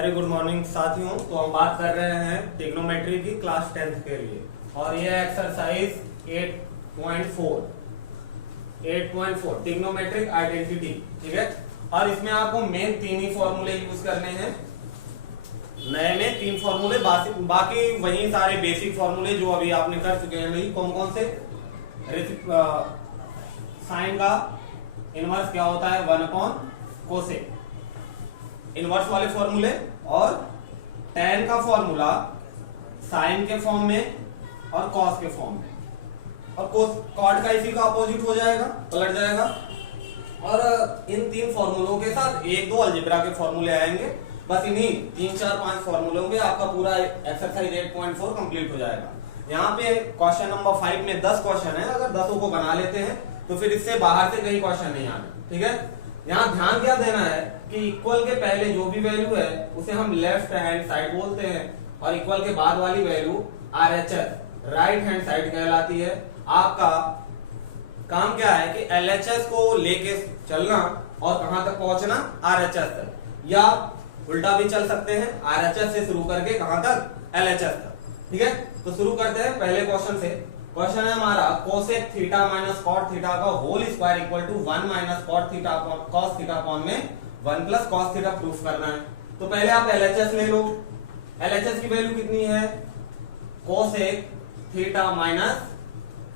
Very good morning साथियों। तो हम बात कर रहे हैं ट्रिग्नोमेट्री की क्लास 10th के लिए और ये एक्सरसाइज 8.4 ट्रिग्नोमेट्रिक आइडेंटिटी, ठीक है। और इसमें आपको मेन तीन ही फॉर्मूले यूज करने हैं। नए में तीन फॉर्मूले, बाकी वही सारे बेसिक फॉर्मूले जो अभी आपने कर चुके हैं। नहीं, कौन कौन से? साइन का इनवर्स क्या होता है? 1/कोसेक, इनवर्स वाले फॉर्मूले। और tan का फॉर्मूला साइन के फॉर्म में और कॉस के फॉर्म में, और कॉट का इसी का अपोजिट हो जाएगा, पलट जाएगा। और इन तीन फॉर्मूलों के साथ एक दो अलजेब्रा के फॉर्मूले आएंगे। बस इन्हीं 3 4 5 फॉर्मूलों में आपका पूरा एक्सरसाइज 8.4 कंप्लीट हो जाएगा। यहाँ पे क्वेश्चन नंबर 5 में 10 क्वेश्चन है। अगर 10 को बना लेते हैं तो फिर इससे बाहर से कई क्वेश्चन नहीं आने, ठीक है। यहाँ ध्यान क्या देना है कि इक्वल के पहले जो भी वैल्यू है उसे हम लेफ्ट हैंड साइड बोलते हैं, और इक्वल के बाद वाली value RHS right hand side कहलाती है। आपका काम क्या है कि LHS को लेके चलना और कहां तक पहुंचना? RHS तक, या उल्टा भी चल सकते हैं, RHS से शुरू करके कहां तक? LHS तक, ठीक है। तो शुरू करते हैं पहले क्वेश्चन से। क्वेश्चन है हमारा cosec theta minus cot theta का whole square equal to 1 minus cot theta cos theta upon में 1 प्लस कॉस थीटा प्रूफ करना है। तो पहले आप LHS ले लो। LHS की वैल्यू कितनी है? Cosec theta minus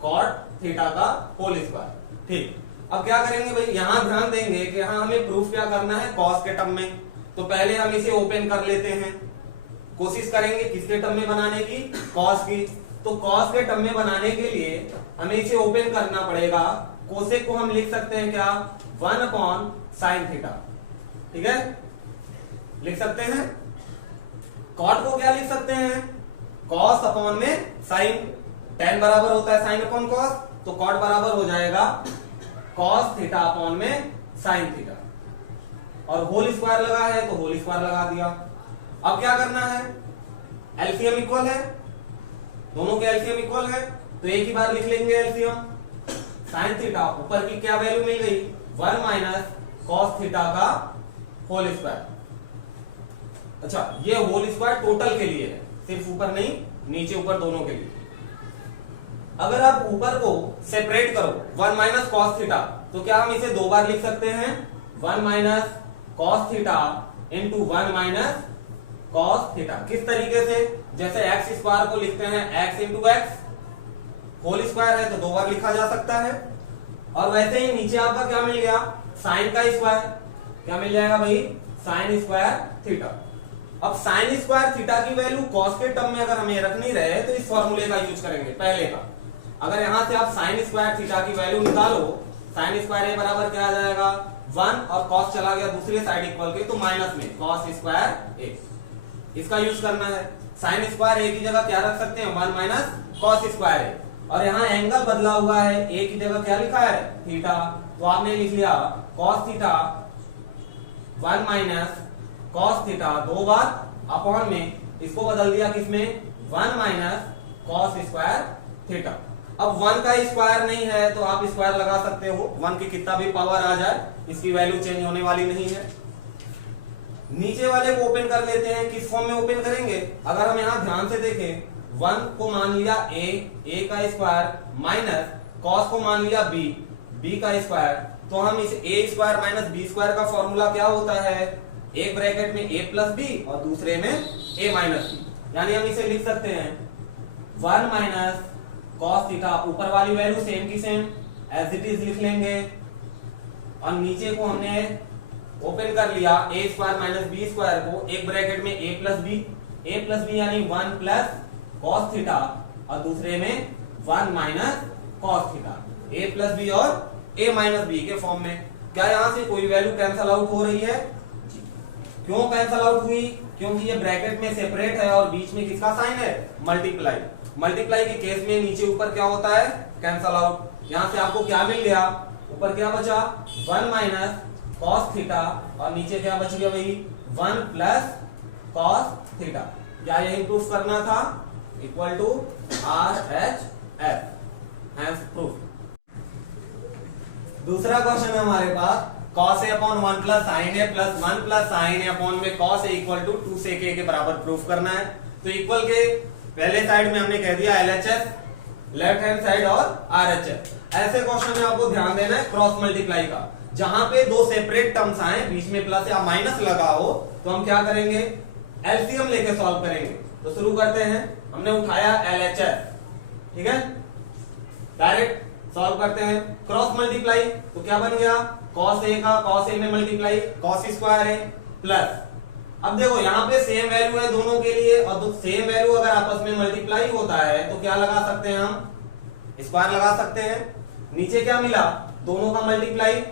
cot theta का होल स्क्वायर, ठीक। अब क्या करेंगे भाई, यहां ध्यान देंगे कि यहां हमें प्रूफ क्या करना है? कॉस के टर्म में। तो पहले हम इसे ओपन कर लेते हैं, कोशिश करेंगे किसके टर्म में बनाने की? कॉस की। तो कॉस के टर्म में बनाने के लिए हमें इसे ओपन करना पड़ेगा। कोसेक को हम लिख सकते हैं क्या? 1 अपॉन साइन थीटा, ठीक है, लिख सकते हैं। कॉट को क्या लिख सकते हैं? कॉस अपॉन में साइन। tan बराबर होता है साइन अपॉन कॉस, तो कॉट बराबर हो जाएगा कॉस थीटा अपॉन में साइन थीटा। और होल स्क्वायर लगा है तो होल स्क्वायर लगा दिया। अब क्या करना है? एलसीएम इक्वल है, दोनों के एलसीएम इक्वल है, तो एक ही बार लिख लेंगे एलसीएम। साइन थीटा ऊपर की क्या वैल्यू मिल गई? 1 माइनस कॉस थीटा का होल स्क्वायर। अच्छा, ये होल स्क्वायर टोटल के लिए है, सिर्फ ऊपर नहीं, नीचे ऊपर दोनों के लिए। अगर आप ऊपर को सेपरेट करो 1 माइनस कॉस थीटा, तो क्या हम इसे दो बार लिख सकते हैं? 1 minus cos theta into 1 minus cos theta. किस तरीके से? जैसे एक्स स्क्वायर को लिखते हैं x into x, whole square है तो दो बार लिखा जा सकता है। और वैसे ही नीचे आपका क्या मिल गया? साइन का स्क्वायर। क्या मिल जाएगा भाई? Sign square theta. अब साइन स्क्वायर थीटा की वैल्यू कॉस के टर्म में अगर हमें रखनी रहे तो इस फॉर्मूले का यूज करेंगे, पहले का। अगर यहां से आप साइन स्क्वायर थीटा की वैल्यू निकालो, साइन स्क्वायर ए बराबर क्या आ जाएगा? 1, और कॉस चला गया दूसरे साइड इक्वल के, तो माइनस में कॉस स्क्वायर ए। इसका यूज करना है। साइन स्क्वायर ए की जगह क्या रख सकते हैं? 1 माइनस कॉस स्क्वायर ए। और यहाँ एंगल बदला हुआ है, ए की जगह क्या लिखा है? थीटा। तो आपने लिख लिया cos theta 1 minus cos theta, दो बार अपॉन में इसको बदल दिया किसमें? 1 माइनस कॉस स्क्वायर थीटा। अब 1 का स्क्वायर नहीं है तो आप स्क्वायर लगा सकते हो, 1 की कितना भी पावर आ जाए इसकी वैल्यू चेंज होने वाली नहीं है। नीचे वाले को ओपन कर लेते हैं। किस फॉर्म में ओपन करेंगे? अगर हम यहां ध्यान से देखें, 1 को मान लिया a का स्क्वायर माइनस कॉस को मान लिया b का स्क्वायर, तो हम इस a square minus b square का फॉर्मूला क्या होता है? एक ब्रैकेट में a प्लस b और दूसरे में a माइनस b। यानी हम इसे लिख सकते हैं 1 माइनस कॉस थीटा, ऊपर वाली वैल्यू सेम की सेम एज इट इज लिख लेंगे, और नीचे को हमने ओपन कर लिया a square minus b square को एक ब्रैकेट में a प्लस b यानी 1 प्लस कॉस थीटा, और दूसरे में 1 minus cos theta, a plus b और a माइनस b के फॉर्म में। क्या यहां से कोई वैल्यू कैंसल आउट हो रही है? क्यों कैंसल आउट हुई? क्योंकि ये ब्रैकेट में सेपरेट है और बीच में किसका साइन है? मल्टीप्लाई। मल्टीप्लाई के केस में नीचे ऊपर क्या होता है? Cancel out. यहां से आपको क्या मिल गया? ऊपर क्या बचा? 1 माइनस कॉस थीटा, और नीचे क्या बच गया भाई? 1 प्लस कॉस थीटा। क्या यही प्रूफ करना था? Equal to RHS, hence proof. दूसरा क्वेश्चन है हमारे पास, cos a upon 1 plus sine A plus 1 plus sine A upon में cos a equal to 2 sec a के बराबर प्रूफ करना है। तो इक्वल के पहले साइड में हमने कह दिया LHS लेफ्ट हैंड साइड और RHS। ऐसे क्वेश्चन में आपको ध्यान देना है क्रॉस मल्टीप्लाई का, जहां पे दो सेपरेट टर्म्स आए बीच में प्लस या माइनस लगा हो तो हम क्या करेंगे, एलसीएम लेके सॉल्व करेंगे। तो शुरू करते हैं, हमने उठाया LHS, ठीक है, डायरेक्ट सॉल्व करते हैं। क्रॉस मल्टीप्लाई तो क्या बन गया, cos a का cos a में मल्टीप्लाई cos स्क्वायर है प्लस, अब देखो यहाँ पे सेम वैल्यू है दोनों के लिए, और तो सेम वैल्यू अगर आपस में मल्टीप्लाई होता है तो क्या लगा सकते हैं, हम स्क्वायर लगा सकते हैं। नीचे क्या मिला, दोनों का मल्टीप्लाई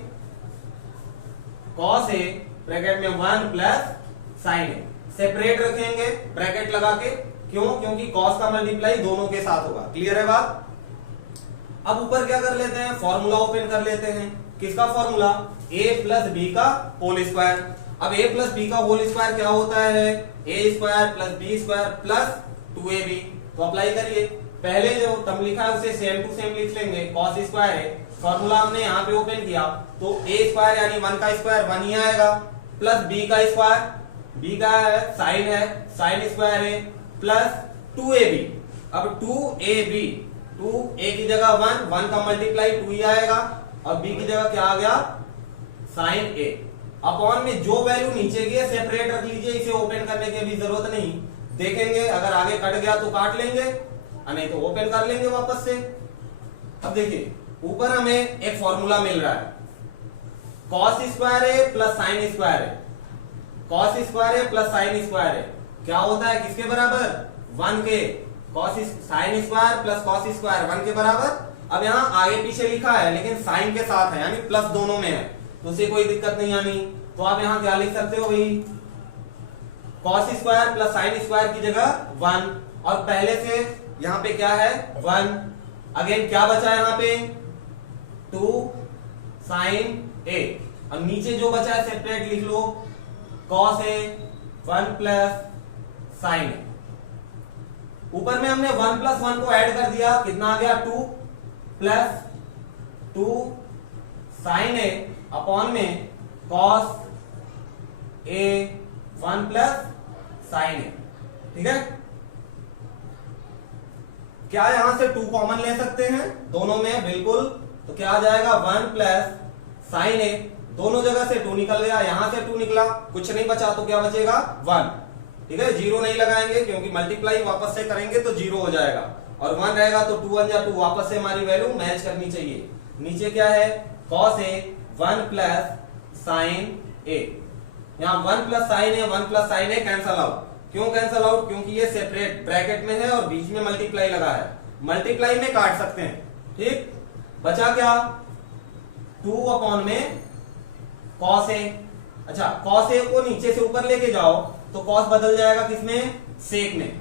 cos a ब्रैकेट में 1 प्लस साइन ए, सेपरेट रखेंगे ब्रैकेट लगा के, क्यों, क्योंकि cos का मल्टीप्लाई दोनों के साथ होगा। क्लियर है बात। अब ऊपर क्या कर लेते हैं, फॉर्मूला ओपन कर लेते हैं। किसका फॉर्मूला, a प्लस बी का होल स्क्वायर। अब a प्लस बी का होल स्क्वायर क्या होता है, a square plus B square plus 2ab। तो अप्लाई करिए, पहले जो टर्म लिखा है उसे सेम टू सेम लिख लेंगे, cos स्क्वायर है, फॉर्मूला हमने यहाँ पे ओपन किया तो a स्क्वायर यानी 1 का स्क्वायर 1 ही आएगा, प्लस b का स्क्वायर, b का है साइन स्क्वायर है, प्लस 2ab। अब 2ab, 2a की जगह 1 का मल्टीप्लाई 2 ही आएगा, और b की जगह क्या आ गया, साइन a। अपॉन में जो वैल्यू नीचे की है सेपरेट रख लीजिए, इसे ओपन करने की भी जरूरत नहीं, देखेंगे अगर आगे कट गया तो काट लेंगे, नहीं तो ओपन कर लेंगे वापस से। अब देखिए ऊपर हमें एक फॉर्मूला मिल रहा है, cos स्क्वायर है प्लस साइन स्क्वायर है, cos स्क्वायर है प्लस साइन स्क्वायर है, क्या होता है किसके बराबर, 1 के, cos sign square plus cos square 1 के बराबर। अब यहाँ आगे पीछे लिखा है लेकिन साइन के साथ है यानी प्लस दोनों में है, तो उसे कोई दिक्कत नहीं आनी। तो आप यहाँ क्या लिख सकते हो भाई, cos square plus sine square की जगह 1, और पहले से यहाँ पे क्या है 1, अगेन क्या बचा यहाँ पे 2 साइन a, और नीचे जो बचा है सेपरेट लिख लो, cos a 1 plus sign a। ऊपर में हमने 1 प्लस 1 को ऐड कर दिया, कितना आ गया 2 प्लस 2 साइन a अपॉन में cos a 1 plus sign a, ठीक है। क्या यहां से 2 कॉमन ले सकते हैं दोनों में, बिल्कुल, तो क्या आ जाएगा 1 प्लस साइन a, दोनों जगह से 2 निकल गया, यहां से 2 निकला, कुछ नहीं बचा तो क्या बचेगा 1, ठीक है। 0 नहीं लगाएंगे क्योंकि मल्टीप्लाई वापस से करेंगे तो 0 हो जाएगा, और 1 रहेगा तो 2 1 या 2, वापस से हमारी वैल्यू मैच करनी चाहिए। नीचे क्या है cos a 1 plus sign a, यहाँ 1 plus sign a 1 plus sign a cancel out, क्यों कैंसल आउट, क्योंकि ये सेपरेट ब्रैकेट में है और बीच में मल्टीप्लाई लगा है, मल्टीप्लाई में काट सकते हैं, ठीक। बचा क्या 2 अपॉन में cos a, अच्छा cos a को नीचे से ऊपर लेके जाओ तो cos बदल जाएगा किसमें, sec में,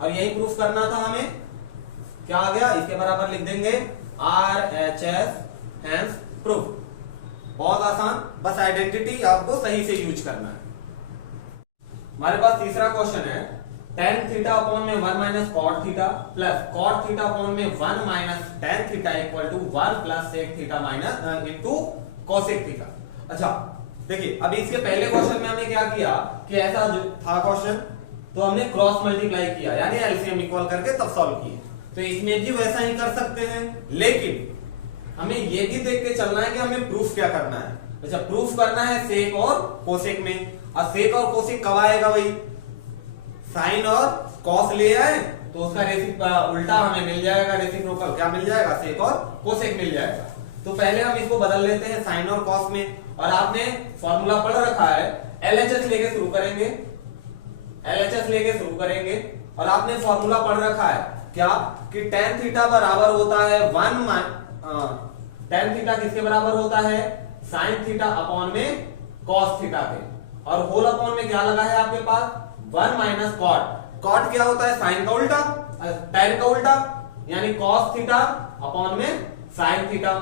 और यही प्रूफ करना था हमें। क्या आ गया, इसके बराबर लिख देंगे RHS, हैंस प्रूफ। बहुत आसान, बस आइडेंटिटी आपको सही से यूज करना है। हमारे पास तीसरा क्वेश्चन है, tan थीटा अपॉन में 1 minus cot theta plus cot theta upon में 1 minus tan theta equal to 1 plus sec theta minus into cosec theta. अच्छा देखिए, अभी इसके पहले क्वेश्चन में हमने क्या किया कि ऐसा जो था क्वेश्चन तो हमने क्रॉस मल्टीप्लाई किया यानी एलसीएम इक्वल करके तब सॉल्व किए, तो इसमें भी वैसा ही कर सकते हैं, लेकिन हमें ये भी देख के चलना है कि हमें प्रूफ क्या करना है। अच्छा, प्रूफ करना है सेक और कोसेक में, और सेक और कोसेक कब आएगा भाई, साइन और कॉस ले आए तो उसका उल्टा हमें मिल जाएगा, रेसिप्रोकल क्या मिल जाएगा, सेक और कोसेक मिल जाएगा। तो पहले हम इसको बदल लेते हैं साइन और कॉस में, और आपने फॉर्मूला पढ़ रखा है, एलएचएस लेके शुरू करेंगे, एलएचएस लेके शुरू करेंगे, और आपने फॉर्मूला पढ़ रखा है क्या कि tan थीटा बराबर होता है tan थीटा किसके बराबर होता है, साइन थीटा अपॉन में कॉस थीटा के, और होल अपॉन में क्या लगा है आपके पास 1 माइनस कॉट। कॉट क्या होता है, साइन का उल्टा, tan का उल्टा, यानी कॉस थीटा अपॉन में साइन थीटा,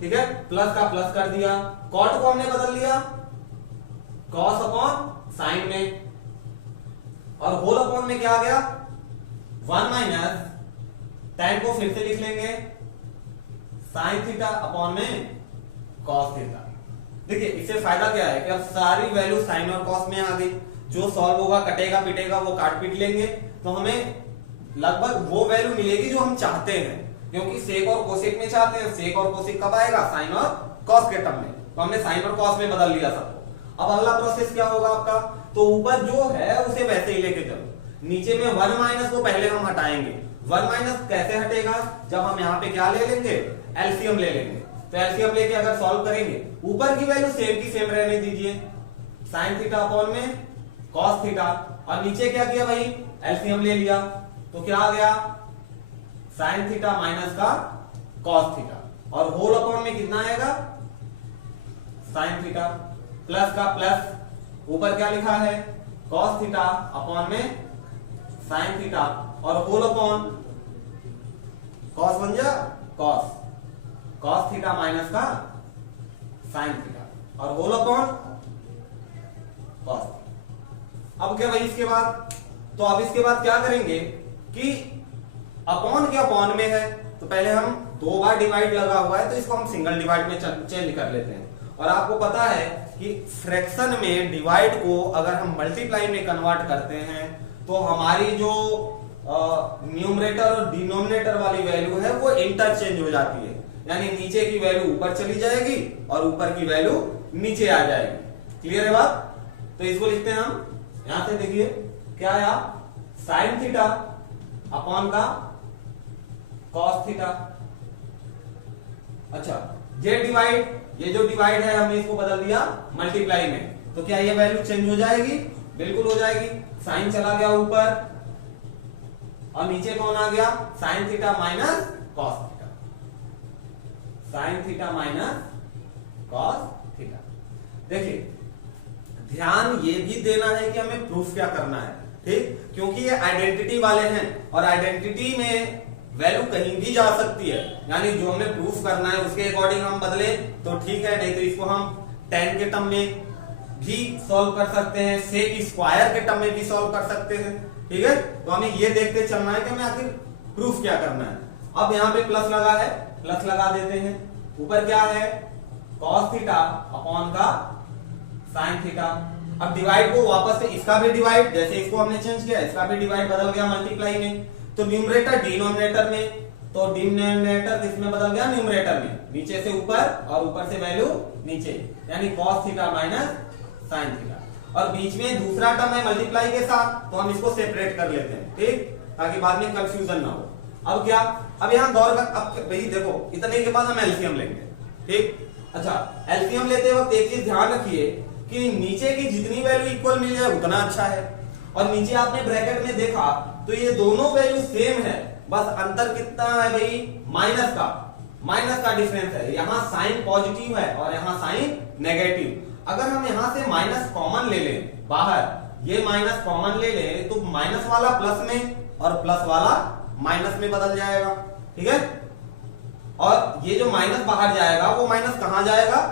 ठीक है। प्लस का प्लस कर दिया, कॉट को हमने बदल दिया कॉस अपॉन साइन में, और होल अपॉन में क्या आ गया 1 माइनस tan को फिर से लिख लेंगे साइन थीटा अपॉन में कॉस थीटा। देखिए इससे फायदा क्या है कि अब सारी वैल्यू साइन और कॉस में आ गई, जो सॉल्व होगा कटेगा पिटेगा वो काट पीट लेंगे, तो हमें लगभग वो वैल्यू मिलेगी जो हम चाहते हैं, क्योंकि सेक और कोसेक में चाहते हैं। सेक और कोसेक कब आएगा? साइन और कॉस के टर्म में, तो हमने साइन और कॉस में बदल लिया सबको। अब अगला प्रोसेस क्या होगा आपका, तो ऊपर जो है उसे वैसे ही लेके चलो, नीचे में 1 माइनस को पहले हम हटाएंगे। 1 माइनस कैसे हटेगा? जब हम यहाँ पे क्या ले लेंगे? एलसीएम ले लेंगे। तो एलसीएम लेके अगर सॉल्व करेंगे, ऊपर की वैल्यू सेम की सेम रहने दीजिए, साइन थीटा अपॉन में कॉस थीटा, और नीचे क्या किया भाई? एलसीएम ले लिया, तो क्या आ गया? साइन थीटा माइनस का कॉस थीटा, और होल अपॉन में कितना आएगा? साइन थीटा प्लस का प्लस, ऊपर क्या लिखा है? कॉस थीटा अपॉन में साइन थीटा, और होल अपॉन कॉस बन जा कॉस, कॉस थीटा माइनस का साइन थीटा, और होल अपॉन कॉस। अब क्या भाई इसके बाद? तो अब इसके बाद क्या करेंगे कि अपॉन के अपॉन में है, तो पहले हम 2 बार डिवाइड लगा हुआ है तो इसको हम सिंगल डिवाइड में चेंज कर लेते हैं। और आपको पता है कि फ्रैक्शन में डिवाइड को अगर हम मल्टीप्लाई में कन्वर्ट करते हैं तो हमारी जो न्यूमरेटर और डिनोमिनेटर वाली वैल्यू है वो इंटरचेंज हो जाती है, यानी नीचे की वैल्यू ऊपर चली जाएगी और ऊपर की वैल्यू नीचे आ जाएगी। क्लियर है बात? तो इसको लिखते हैं हम, यहां से देखिए क्या आया? साइन थीटा अपॉन का कॉस थीटा। अच्छा, ये डिवाइड, ये जो डिवाइड है हमने इसको बदल दिया मल्टीप्लाई में, तो क्या ये वैल्यू चेंज हो जाएगी? बिल्कुल हो जाएगी। साइन चला गया ऊपर और नीचे कौन आ गया? Sine theta minus cos theta, sign theta minus cos theta. देखिए ध्यान ये भी देना है कि हमें प्रूफ क्या करना है, ठीक? क्योंकि ये आइडेंटिटी वाले हैं और आइडेंटिटी में वैल्यू कहीं भी जा सकती है, यानी जो हमें प्रूफ करना है उसके अकॉर्डिंग हम बदले तो ठीक है, नहीं तो इसको हम tan के टर्म में भी सॉल्व कर सकते हैं, सेक स्क्वायर के टर्म में भी सॉल्व कर सकते हैं, ठीक है? तो हमें ये देखते चलना है कि हमें आखिर प्रूफ क्या करना है। अब यहाँ पे प्लस लगा है, प्लस लगा देते हैं। ऊपर क्या है? कॉस थीटा अपॉन का साइन थीटा। अब डिवाइड को वापस से इसका भी डिवाइड, जैसे इसको हमने चेंज किया इसका भी डिवाइड बदल गया मल्टीप्लाई में, तो न्यूमरेटर डिनोमिनेटर में, तो डिनोमिनेटर किसमें बदल गया? न्यूमरेटर में, नीचे से ऊपर और ऊपर से वैल्यू नीचे, यानी cos theta minus sine theta. और बीच में दूसरा टर्म है मल्टीप्लाई के साथ, तो हम इसको सेपरेट कर लेते हैं, ठीक? ताकि बाद में कंफ्यूजन ना हो। अब क्या? अब यहाँ गौर कर, अब भाई देखो इतने के बाद हम एलसीएम लेंगे, ठीक? अच्छा, एलसीएम लेते वक्त एक चीज ध्यान रखिए कि नीचे की जितनी वैल्यू इक्वल मिल जाए उतना अच्छा है, और नीचे आपने ब्रैकेट में देखा तो ये दोनों वैल्यू सेम है, बस अंतर कितना है भाई? माइनस का डिफरेंस है। यहाँ साइन पॉजिटिव है और यहाँ साइन नेगेटिव। अगर हम यहाँ से माइनस कॉमन ले लें बाहर, ये माइनस कॉमन ले लें तो माइनस वाला प्लस में और प्लस वाला माइनस में बदल जाएगा, ठीक है? और ये जो माइनस बाहर जाएगा वो माइनस कहां जाएगा?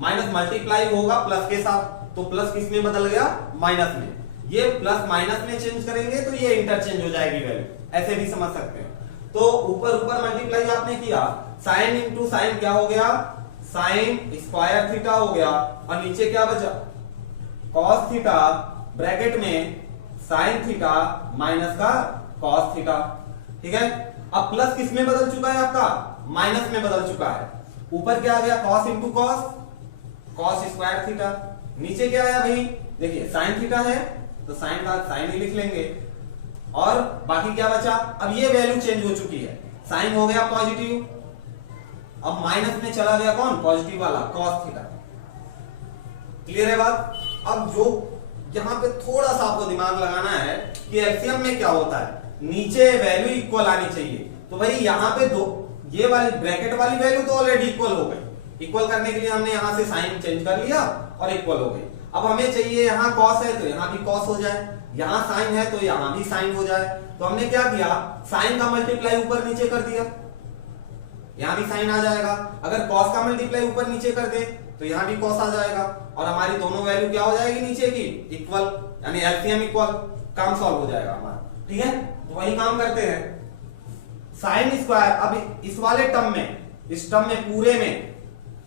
माइनस मल्टीप्लाई होगा प्लस के साथ, तो प्लस किस में बदल गया? माइनस में। ये प्लस माइनस में चेंज करेंगे तो ये इंटरचेंज हो जाएगी वैल्यू, ऐसे भी समझ सकते हैं। तो ऊपर ऊपर मल्टीप्लाई आपने किया, साइन इंटू साइन क्या हो गया? साइन स्क्वायर थीटा हो गया, और नीचे क्या बचा? कॉस थीटा ब्रैकेट में साइन थीटा माइनस का कॉस थीटा, ठीक है? अब प्लस किस में बदल चुका है आपका? माइनस में बदल चुका है। ऊपर क्या आ गया? Cos into cos, cos square theta. नीचे क्या आया भाई? देखिए साइन थीटा है तो साइन का साइन ही लिख लेंगे, और बाकी क्या बचा? अब ये वैल्यू चेंज हो चुकी है, साइन हो गया पॉजिटिव, अब माइनस में चला गया कौन? पॉजिटिव वाला कॉस थीटा। क्लियर है बात? अब जो यहां पे थोड़ा सा आपको दिमाग लगाना है कि एलसीएम में क्या होता है, नीचे वैल्यू इक्वल आनी चाहिए। तो भाई यहाँ पे दो, ये वाली ब्रैकेट वाली वैल्यू तो ऑलरेडी इक्वल हो गई, इक्वल करने के लिए हमने यहां से साइन चेंज कर लिया और इक्वल हो गई। अब हमें चाहिए यहाँ कॉस है तो यहाँ भी कॉस हो जाए, यहाँ साइन है तो यहाँ भी साइन हो जाए। तो हमने क्या किया? साइन का मल्टीप्लाई ऊपर नीचे कर दिया, यहाँ भी साइन आ जाएगा। अगर कॉस का मल्टीप्लाई ऊपर नीचे कर दे तो यहाँ भी कॉस आ जाएगा, और हमारी दोनों वैल्यू क्या हो जाएगी नीचे की? इक्वल, यानी एलसीएम इक्वल, काम सॉल्व हो जाएगा हमारा, ठीक है? तो वही काम करते हैं। साइन स्क्वायर, अब इस वाले टर्म में, इस टर्म में पूरे में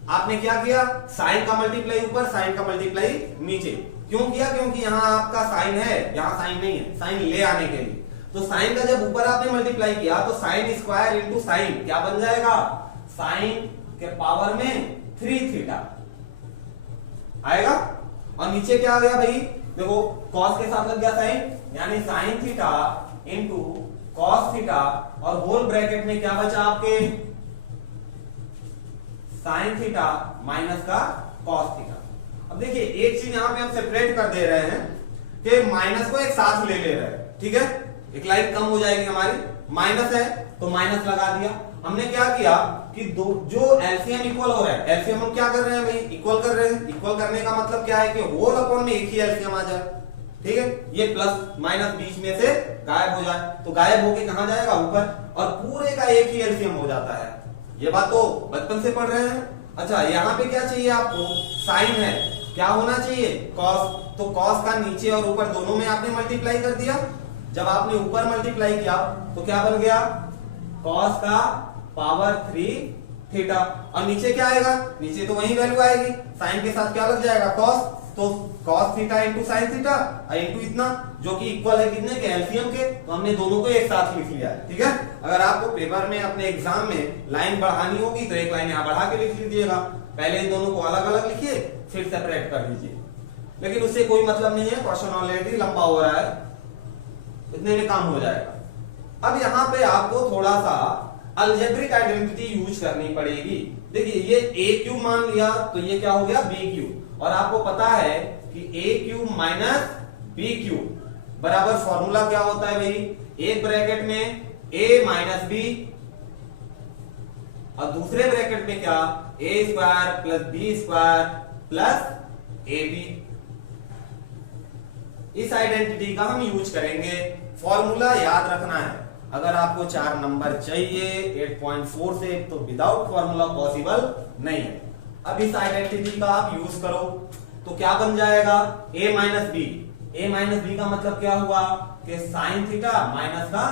आपने क्या किया, साइन का मल्टीप्लाई ऊपर, साइन का मल्टीप्लाई नीचे। क्यों किया, क्योंकि यहाँ आपका साइन है, यहाँ साइन नहीं है, साइन ले आने के लिए। तो साइन का जब ऊपर आपने मल्टीप्लाई किया तो साइन स्क्वायर इंटू साइन क्या बन जाएगा, साइन के पावर में 3 थीटा आएगा। और नीचे क्या आ गया भाई, देखो कॉस के साथ लग गया साइन, यानी sign theta into cos theta, और होल ब्रैकेट में क्या बचा आपके, साइन थीटा माइनस का कॉस थीटा। अब देखिए एक चीज यहां पे हम सेपरेट कर दे रहे हैं कि माइनस को एक साथ ले रहे हैं, ठीक है, एक लाइन कम हो जाएगी हमारी, माइनस है तो माइनस लगा दिया। हमने क्या किया कि दो जो एलसीएम इक्वल हो रहा है, एलसीएम हम क्या कर रहे हैं भाई, इक्वल कर रहे हैं। इक्वल करने का मतलब क्या है कि होल अपॉन में एक ही एलसीएम आ जाए, ठीक है, ये प्लस माइनस बीच में से गायब हो जाए, तो गायब होके कहां जाएगा, ऊपर, और पूरे का एक ही एलसीएम हो जाता है। ये बात तो बचपन से पढ़ रहे हैं। अच्छा यहाँ पे क्या चाहिए आपको, साइन है, क्या होना चाहिए, कॉस, तो कॉस का नीचे और ऊपर दोनों में आपने मल्टीप्लाई कर दिया। जब आपने ऊपर मल्टीप्लाई किया तो क्या बन गया, कॉस का पावर 3 थीटा, और नीचे क्या आएगा, नीचे तो वही वैल्यू आएगी, साइन के साथ क्या लग जाएगा, कॉस, तो cos theta into sine theta into इतना, जो कि इक्वल है कितने के, एलसीएम के, तो हमने दोनों को एक साथ लिख लिया है, ठीक है। अगर आपको पेपर में अपने एग्जाम में लाइन बढ़ानी होगी तो एक लाइन यहाँ बढ़ा के लिख लीजिएगा, पहले इन दोनों को अलग अलग लिखिए फिर सेपरेट कर लीजिए, लेकिन उससे कोई मतलब नहीं है, क्वेश्चन ऑलरेडी लंबा हो रहा है, इतने में काम हो जाएगा। अब यहाँ पे आपको थोड़ा सा अलजेब्रिक आइडेंटिटी यूज करनी पड़ेगी। देखिए ये ए क्यूब मान लिया तो ये क्या हो गया, बी क्यूब, और आपको पता है कि ए क्यूब माइनस बी क्यूब बराबर फॉर्मूला क्या होता है भाई, एक ब्रैकेट में ए माइनस बी और दूसरे ब्रैकेट में क्या, A square plus B square plus A B. इस आइडेंटिटी का हम यूज करेंगे, फॉर्मूला याद रखना है। अगर आपको 4 नंबर चाहिए 8.4 से, तो विदाउट फॉर्मूला पॉसिबल नहीं है। अब इस आइडेंटिटी का आप यूज करो तो क्या बन जाएगा, a minus B, a minus B का मतलब क्या हुआ कि साइन थीटा माइनस का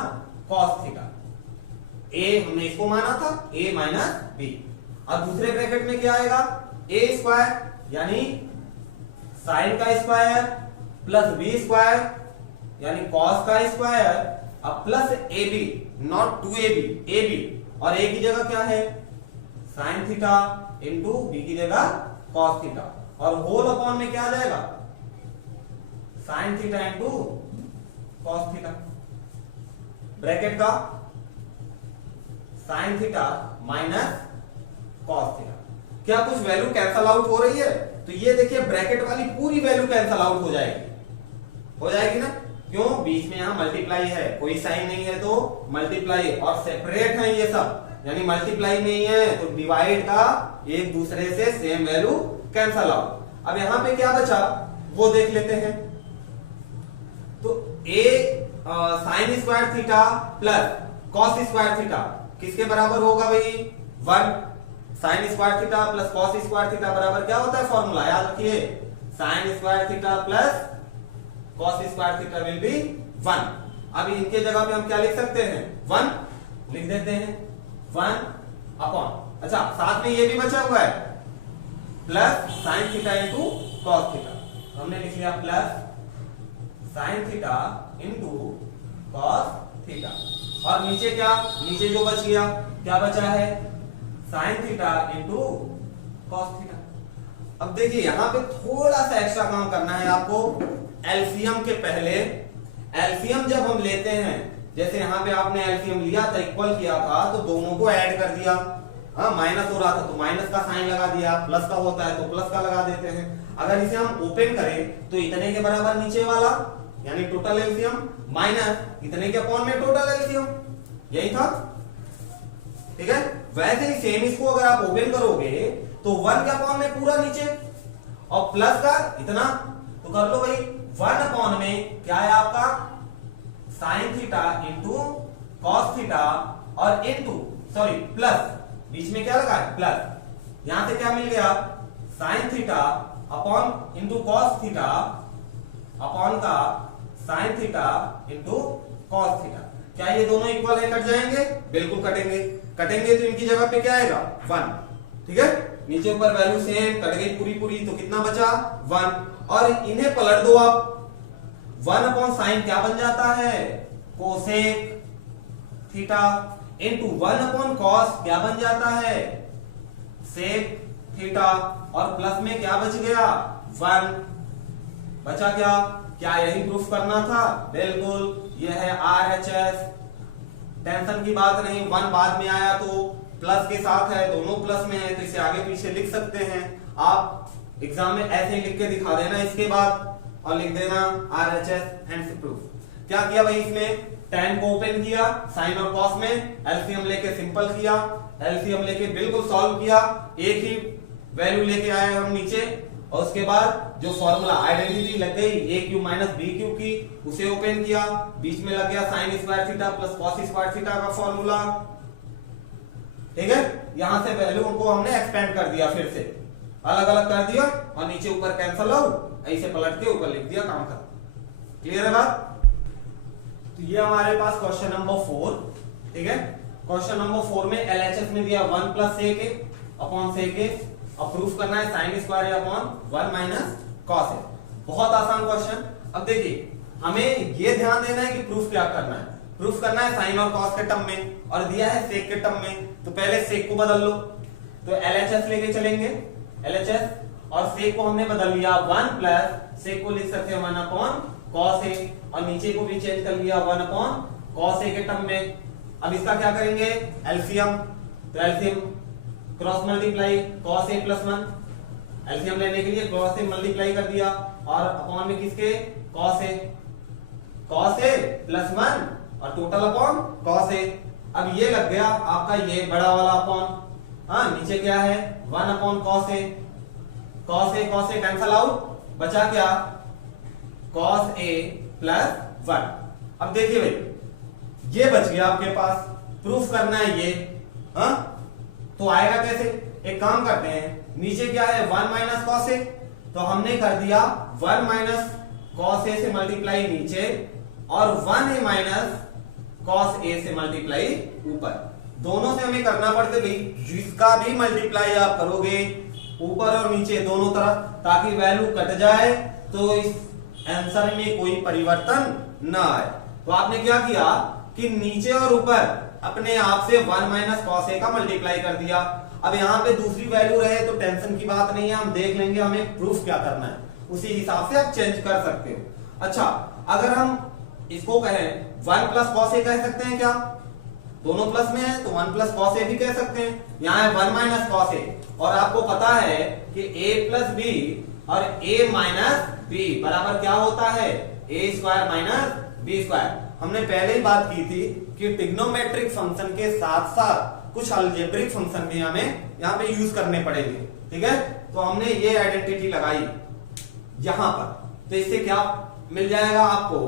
कॉस थीटा, a हमने इसको माना था a माइनस बी, और दूसरे ब्रैकेट में क्या आएगा, a स्क्वायर यानी साइन का स्क्वायर प्लस बी स्क्वायर यानी कॉस का स्क्वायर, अब plus A B, not 2ab, A B, और ए की जगह क्या है, साइन थीटा इंटू बी की जगह कॉस थीटा, और होल अपॉन में क्या आ जाएगा, sine theta into cos theta, bracket का sine theta minus cos theta. क्या कुछ वैल्यू कैंसल आउट हो रही है, तो ये देखिए ब्रैकेट वाली पूरी वैल्यू कैंसल आउट हो जाएगी ना, क्यों, बीच में यहां मल्टीप्लाई है, कोई साइन नहीं है तो मल्टीप्लाई, और सेपरेट है ये सब, यानी मल्टीप्लाई नहीं है तो डिवाइड का एक दूसरे से सेम वैल्यू कैंसल आउट। अब यहां पे क्या बचा वो देख लेते हैं, तो a sign square theta plus cos square theta किसके बराबर होगा भाई, 1, sign square theta plus cos square theta बराबर क्या होता है, फॉर्मूला याद रखिए, sign square theta plus cos square theta will be 1। अब इनके जगह पे हम क्या लिख सकते हैं, 1 लिख देते हैं, 1 अपॉन, अच्छा साथ में ये भी बचा हुआ है plus sign theta into cos theta, हमने लिख लिया plus sign theta into cos theta, और नीचे क्या, नीचे जो बच गया क्या बचा है, sign theta into cos theta. अब देखिए यहां पे थोड़ा सा एक्स्ट्रा काम करना है आपको, एलसीएम के पहले, एलसीएम जब हम लेते हैं, जैसे यहाँ पे आपने एलसीएम लिया था, इक्वल किया था, तो दोनों को ऐड कर दिया, हाँ माइनस हो रहा था तो माइनस का साइन लगा दिया, प्लस का होता है तो प्लस का लगा देते हैं। अगर इसे हम ओपन करें तो इतने के बराबर नीचे वाला यानी टोटल एलसीएम माइनस इतने के अपॉन में टोटल एलसीएम, यही था, ठीक है। वैसे ही सेम इसको अगर आप ओपन करोगे तो 1 के अपॉन में पूरा नीचे, और प्लस का इतना, तो कर लो भाई 1 अपॉन में क्या है आपका, sign theta into cos theta, और इंटू सॉरी प्लस, बीच में क्या लगा है प्लस, यहां से क्या मिल गया, sine theta upon into cos theta upon का sine theta into cos theta. क्या ये दोनों इक्वल है, कट जाएंगे, बिल्कुल कटेंगे, कटेंगे तो इनकी जगह पे क्या आएगा 1, ठीक है। नीचे ऊपर वैल्यू सेम, कट गई पूरी पूरी, तो कितना बचा 1। और इन्हें पलट दो आप, 1 अपॉन साइन क्या बन जाता है, cosec theta, into 1 upon cos क्या बन जाता है, सेक थीटा, और प्लस में क्या बच गया 1 बचा। क्या यही प्रूफ करना था, बिल्कुल। यह है RHS, टेंशन की बात नहीं। 1 बाद में आया तो प्लस के साथ है, दोनों प्लस में है, तो इसे आगे पीछे लिख सकते हैं आप। एग्जाम में ऐसे ही लिख के दिखा देना इसके बाद, और लिख देना RHS एंड प्रूफ। क्या किया भाई, इसमें tan को ओपन किया, साइन और कॉस में एलसीएम लेके सिंपल किया, एलसीएम लेके बिल्कुल सॉल्व किया, एक ही वैल्यू लेके आए हम नीचे, और उसके बाद जो फॉर्मूला आइडेंटिटी लग गई a cube minus B cube की, उसे ओपन किया, बीच में लग गया sine square theta plus cos square theta का फॉर्मूला। ठीक है, यहां से वैल्यू को हमने एक्सपेंड कर दिया, फिर से अलग अलग कर दिया, और नीचे ऊपर कैंसल आउट, ऐसे पलट के ऊपर लिख दिया, काम खत्म। क्लियर है बात? तो ये हमारे पास क्वेश्चन नंबर 4। ठीक है, क्वेश्चन नंबर 4 में एलएचएस में दिया 1 प्लस सेक ए अपॉन सेक ए, और प्रूफ करना है sine square A upon 1 minus cos A. बहुत आसान क्वेश्चन। अब देखिए, हमें ये ध्यान देना है कि प्रूफ क्या करना है। प्रूफ करना है साइन और कॉस के टर्म में, और दिया है सेक के टर्म में, तो पहले सेक को बदल लो। तो एलएचएस लेके चलेंगे, एलएचएस, और सेक को हमने बदल लिया 1 प्लस, सेक को लिख सकते हैं 1 अपॉन कॉस ए, और नीचे को भी चेंज कर लिया 1 अपॉन कॉस ए के टर्म में। अब इसका क्या करेंगे, एलसीएम, तो LCM cross multiply cos A plus 1, LCM लेने के लिए क्रॉस ए मल्टीप्लाई कर दिया, और अपॉन में किसके, कॉस ए प्लस 1, और टोटल अपॉन कॉस ए। अब ये लग गया आपका ये बड़ा वाला अपॉन, हाँ नीचे क्या है 1 upon cos A cancel out, बचा क्या कॉस ए प्लस 1। अब देखिए भाई, ये बच गया आपके पास, प्रूफ करना है ये, हाँ तो आएगा कैसे, एक काम करते हैं, नीचे क्या है 1 माइनस कॉस ए, तो हमने कर दिया 1 माइनस कॉस ए से मल्टीप्लाई नीचे, और 1 ए माइनस कॉस ए से मल्टीप्लाई ऊपर। दोनों से हमें करना पड़ते भाई, जिसका भी मल्टीप्लाई आप करोगे ऊपर और नीचे दोनों तरफ, ताकि वैल्यू कट जाए, तो इस आंसर में कोई परिवर्तन ना आए। तो आपने क्या किया कि नीचे और ऊपर अपने आप से 1 माइनस कॉस ए का मल्टीप्लाई कर दिया। अब यहाँ पे दूसरी वैल्यू रहे तो टेंशन की बात नहीं है, हम देख लेंगे हमें प्रूफ क्या करना है, उसी हिसाब से आप चेंज कर सकते हो। अच्छा, अगर हम इसको कहें 1 प्लस कॉस ए कह सकते हैं क्या, दोनों प्लस में है तो 1 प्लस कॉस ए भी कह सकते हैं। यहाँ है 1 माइनस कॉस ए, और आपको पता है कि a प्लस बी और a माइनस बी बराबर क्या होता है, a square minus B square. हमने पहले ही बात की थी कि ट्रिग्नोमेट्रिक फंक्शन के साथ साथ कुछ अलजेब्रिक फंक्शन भी हमें यहाँ पे यूज करने पड़ेंगे। ठीक है, तो हमने ये आइडेंटिटी लगाई यहां पर, तो इससे क्या मिल जाएगा आपको,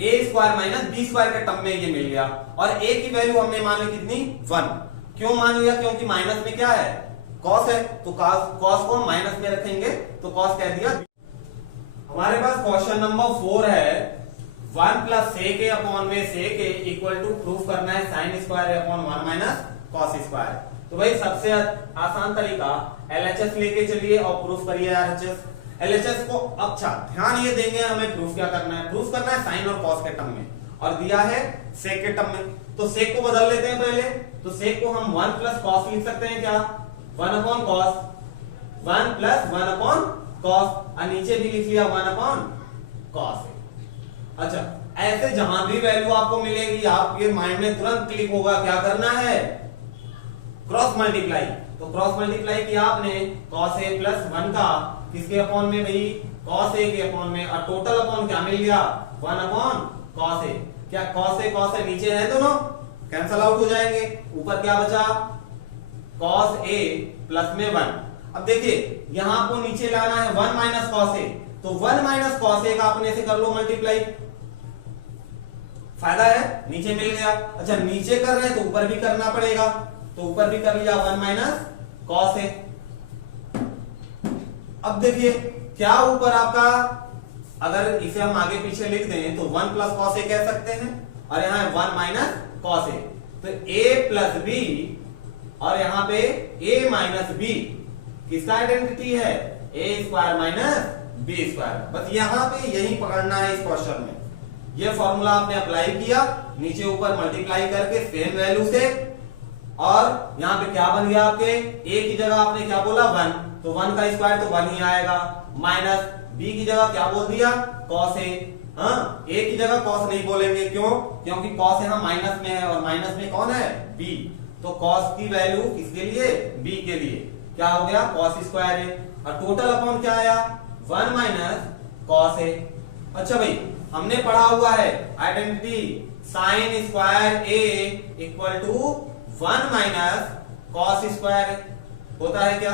a square minus B square के टर्म में ये मिल गया, और a की वैल्यू हमने मान ली कितनी 1। क्यों मान लिया, क्योंकि माइनस में क्या है कॉस है, तो कॉस को हम माइनस में रखेंगे, तो कॉस कह दिया। हमारे पास क्वेश्चन नंबर 4 है 1 प्लस सेक ए अपॉन में सेक ए इक्वल टू प्रूफ करना है साइन स्क्वायर ए अपॉन 1 माइनस कॉस स्क्वायर। तो भाई सबसे आसान तरीका एलएचएस लेके चलिए और प्रूफ करिए आरएचएस। एलएचएस को अच्छा ध्यान ये देंगे, हमें प्रूफ क्या करना है, प्रूफ करना है साइन और कॉस के टर्म में, और दिया है सेक के टर्म में, तो सेक को बदल लेते हैं पहले। तो सेक को हम 1 प्लस कॉस लिख सकते हैं क्या, 1 upon cos, 1 plus 1 upon cos, और नीचे भी लिख लिया 1 अपॉन कॉस। अच्छा, ऐसे जहां भी वैल्यू आपको मिलेगी आपके माइंड में तुरंत क्लिक होगा क्या करना है, क्रॉस मल्टीप्लाई। तो क्रॉस मल्टीप्लाई किया आपने कॉस ए प्लस 1 का किसके अपॉन में भाई, कॉस ए के अपॉन में, और टोटल अपॉन क्या मिल गया 1 अपॉन कॉस ए। क्या कॉस ए नीचे है, दोनों कैंसल आउट हो जाएंगे, ऊपर क्या बचा कॉस ए प्लस में 1। अब देखिए यहां आपको नीचे लाना है 1 माइनस कॉस ए, तो 1 माइनस कॉस ए का अपने से कर लो मल्टीप्लाई, फायदा है, नीचे मिल गया। अच्छा, नीचे कर रहे हैं तो ऊपर भी करना पड़ेगा, तो ऊपर भी कर लिया 1 माइनस कॉस ए। अब देखिए क्या ऊपर आपका, अगर इसे हम आगे पीछे लिख दें तो 1 प्लस कॉस ए कह सकते हैं, और यहाँ है 1 माइनस कॉस ए, तो a प्लस बी और यहाँ पे a माइनस बी किसका आइडेंटिटी है, ए स्क्वायर माइनस बी स्क्वायर। बस यहाँ पे यही पकड़ना है इस क्वेश्चन में। ये फॉर्मूला आपने अप्लाई किया, नीचे ऊपर मल्टीप्लाई करके सेम वैल्यू से, और यहाँ पे क्या बन गया आपके, a की जगह आपने क्या बोला 1, तो 1 का स्क्वायर तो 1 ही आएगा, माइनस b की जगह क्या बोल दिया cos a। हाँ, a की जगह cos नहीं बोलेंगे, क्यों, क्योंकि cos यहाँ माइनस में है और माइनस में कौन है b, तो cos की वैल्यू किसके लिए, b के लिए, क्या हो गया cos स्क्वायर a, और टोटल अपॉन क्या आया 1 माइनस cos a। अच्छा भाई, हमने पढ़ा हुआ है identity sine square a equal to 1 minus cos square A, होता है क्या,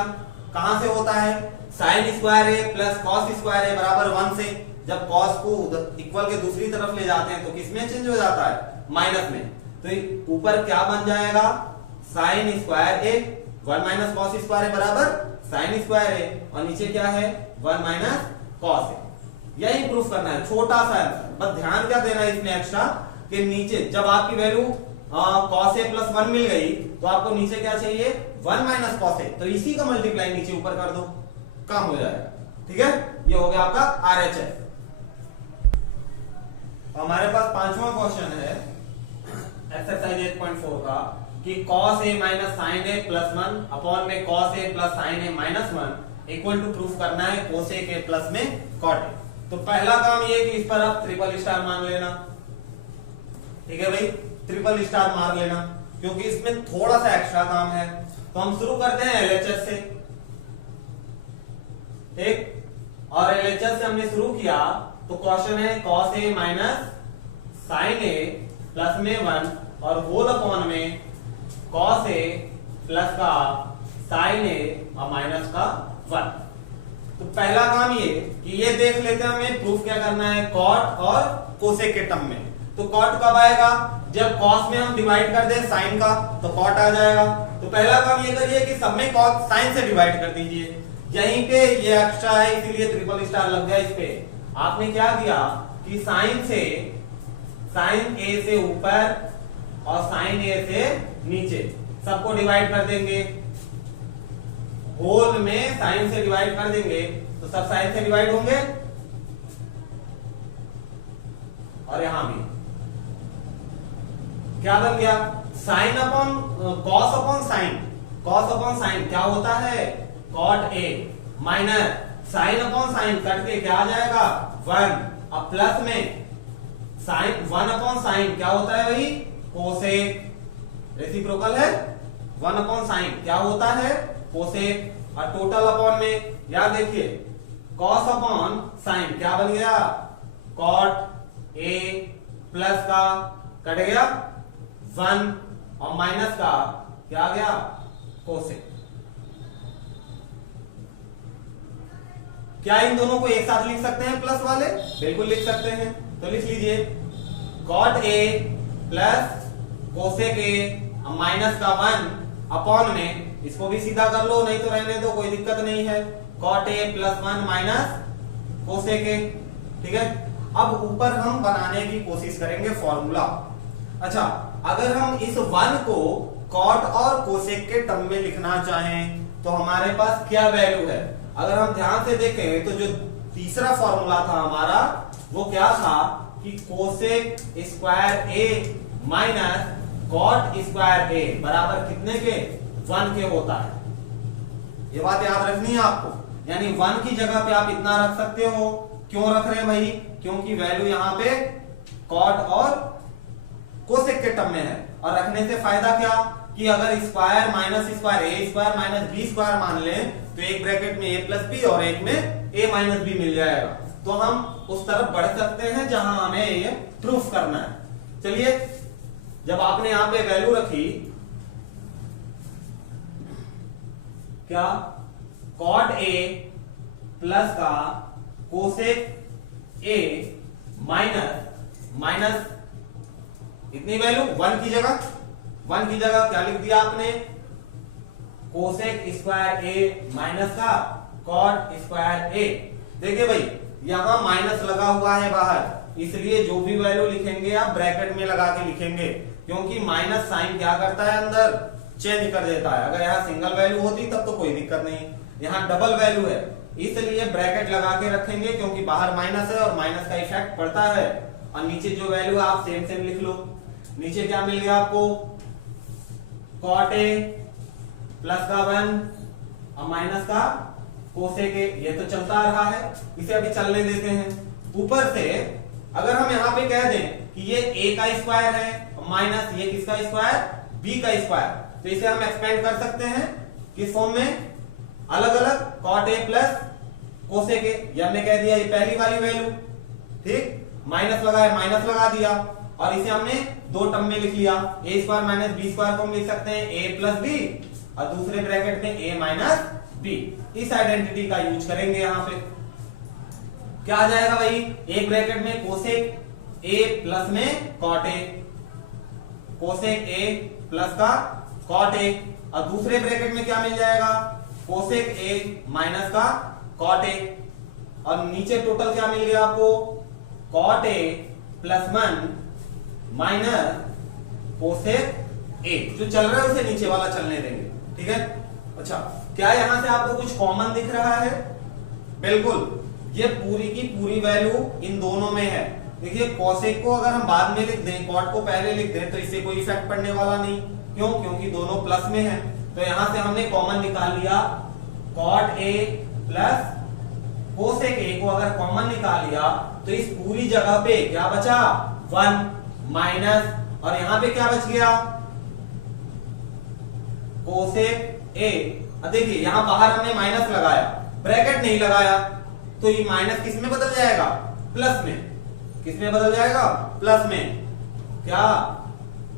कहां से होता है, sine square A plus cos square A बराबर 1 से। जब कॉस को इक्वल के दूसरी तरफ ले जाते हैं तो किसमें चेंज हो जाता है, माइनस में। तो ऊपर क्या बन जाएगा, sign square A 1 minus cos square A बराबर साइन स्क्वायर ए, और नीचे क्या है 1 माइनस कॉस ए। यही प्रूफ करना है, छोटा सा आंसर। बस ध्यान क्या देना है इसमें एक्स्ट्रा, कि नीचे जब आपकी वैल्यू कॉस ए प्लस 1 मिल गई तो आपको नीचे क्या चाहिए 1 माइनस कॉस ए, तो इसी का मल्टीप्लाई नीचे ऊपर कर दो, काम हो जाएगा। ठीक है, ये हो गया आपका आरएचएस। हमारे पास पांचवा क्वेश्चन है एक्सरसाइज 8.4 का, कि cos a minus sine A plus 1 upon में cos a plus sine A minus 1 equal to proof करना है cos a के प्लस में cot a। तो पहला काम ये कि इस पर आप ट्रिपल स्टार मान लेना। ठीक है भाई, ट्रिपल स्टार मार लेना, क्योंकि इसमें थोड़ा सा एक्स्ट्रा काम है। तो हम शुरू करते हैं एलएचएस से। ठीक, और एलएचएस से हमने शुरू किया तो क्वेश्चन है cos a minus sine A plus में 1 और होल अपॉन में cos a प्लस का साइन ए और माइनस का 1। तो पहला काम ये कि ये देख लेते हैं हमें प्रूफ क्या करना है cot और cosec के टर्म में। तो cot कब आएगा, जब cos में हम डिवाइड कर दें साइन का तो cot आ जाएगा। तो पहला काम ये करिए कि सब में cos साइन से डिवाइड कर दीजिए। यहीं पे ये एक्स्ट्रा है इसीलिए ट्रिपल स्टार लग गया इस पे। आपने क्या किया कि साइन ए से ऊपर और साइन ए से नीचे सबको डिवाइड कर देंगे, होल में साइन से डिवाइड कर देंगे तो सब साइन से डिवाइड होंगे, और यहां भी क्या बन गया sine upon cos upon sine. Cos upon sine क्या होता है cot A, minus sine upon sine cut के क्या आ जाएगा 1, अब प्लस में साइन 1 अपॉन साइन क्या होता है वही कोसेक, रेसिप्रोकल है 1 अपॉन साइन क्या होता है कोसेक, और टोटल अपॉन में याद देखिए कॉस अपॉन साइन क्या बन गया कॉट ए, प्लस का कट गया 1 और माइनस का क्या आ गया कोसेक। क्या इन दोनों को एक साथ लिख सकते हैं प्लस वाले, बिल्कुल लिख सकते हैं। तो लिख लीजिए cot A plus cosec A minus का 1 अपॉन में, इसको भी सीधा कर लो नहीं तो रहने दो कोई दिक्कत नहीं है, cot A plus 1 minus cosec A. ठीक है, अब ऊपर हम बनाने की कोशिश करेंगे फॉर्मूला। अच्छा, अगर हम इस 1 को कॉट और कोसेक के टर्म में लिखना चाहें तो हमारे पास क्या वैल्यू है, अगर हम ध्यान से देखें तो जो तीसरा फॉर्मूला था हमारा वो क्या था कि cosec square A minus cot square A बराबर कितने के 1 के होता है। ये बात याद रखनी है आपको, यानी 1 की जगह पे आप इतना रख सकते हो। क्यों रख रहे हैं भाई, क्योंकि वैल्यू यहाँ पे कॉट और कोसेक के टर्म में है, और रखने से फायदा क्या कि अगर स्क्वायर माइनस स्क्वायर ए स्क्वायर माइनस बी स्क्वायर मान लें तो एक ब्रैकेट में ए प्लस बी और एक में ए माइनस बी मिल जाएगा, तो हम उस तरफ बढ़ सकते हैं जहां हमें ये प्रूफ करना है। चलिए, जब आपने यहां पे वैल्यू रखी क्या कॉट ए प्लस का कोसेक ए माइनस इतनी वैल्यू 1 की जगह क्या लिख दिया आपने कोसेक स्क्वायर ए माइनस का कॉट स्क्वायर ए। देखिए भाई यहां माइनस लगा हुआ है बाहर, इसलिए जो भी वैल्यू लिखेंगे आप ब्रैकेट में लगा के लिखेंगे, क्योंकि माइनस साइन क्या करता है अंदर चेंज कर देता है। अगर यहाँ सिंगल वैल्यू होती तब तो कोई दिक्कत नहीं, यहाँ डबल वैल्यू है इसलिए ब्रैकेट लगा के रखेंगे, क्योंकि बाहर माइनस है और माइनस का इफेक्ट पड़ता है। और नीचे जो वैल्यू है आप सेम सेम लिख लो। नीचे क्या मिल गया आपको, cot a प्लस का 1 और माइनस का कोसेक a, ये तो चलता रहा है, इसे अभी चलने देते हैं। ऊपर से अगर हम यहाँ पे कह दें कि ये a का स्क्वायर है माइनस ये किसका स्क्वायर, b का स्क्वायर, तो इसे हम एक्सपेंड कर सकते हैं किस फॉर्म में, अलग अलग cot a plus cosec a। ये हमने कह दिया ये पहली वाली वैल्यू, ठीक, माइनस लगाया माइनस लगा दिया और इसे हमने दो टर्म में लिख लिया, a square minus B square को हम लिख सकते हैं a प्लस बी और दूसरे ब्रैकेट में a माइनस बी। इस आइडेंटिटी का यूज करेंगे। यहाँ पे क्या आ जाएगा भाई, एक ब्रैकेट में कोसेक a प्लस में cot a, cosec a plus का cot a, और दूसरे ब्रैकेट में क्या मिल जाएगा, कोसेक a माइनस का cot a, और नीचे टोटल क्या मिल गया आपको, cot a plus 1 minus cosec a। जो चल रहा है उसे नीचे वाला चलने देंगे, ठीक है। अच्छा, क्या यहां से आपको कुछ कॉमन दिख रहा है, बिल्कुल, ये पूरी की पूरी वैल्यू इन दोनों में है। देखिए कोसेक को अगर हम बाद में लिख दें, कॉट को पहले लिख दें, तो इससे कोई इफेक्ट पड़ने वाला नहीं, क्यों, क्योंकि दोनों प्लस में है। तो यहां से हमने कॉमन निकाल लिया, cot a plus cosec a को अगर कॉमन निकाल लिया तो इस पूरी जगह पे क्या बचा, 1 माइनस, और यहां पे क्या बच गया, कोसेक a। अब देखिए यहां बाहर हमने माइनस लगाया, ब्रैकेट नहीं लगाया, तो ये माइनस किस में बदल जाएगा, प्लस में। किस में बदल जाएगा, प्लस में, क्या,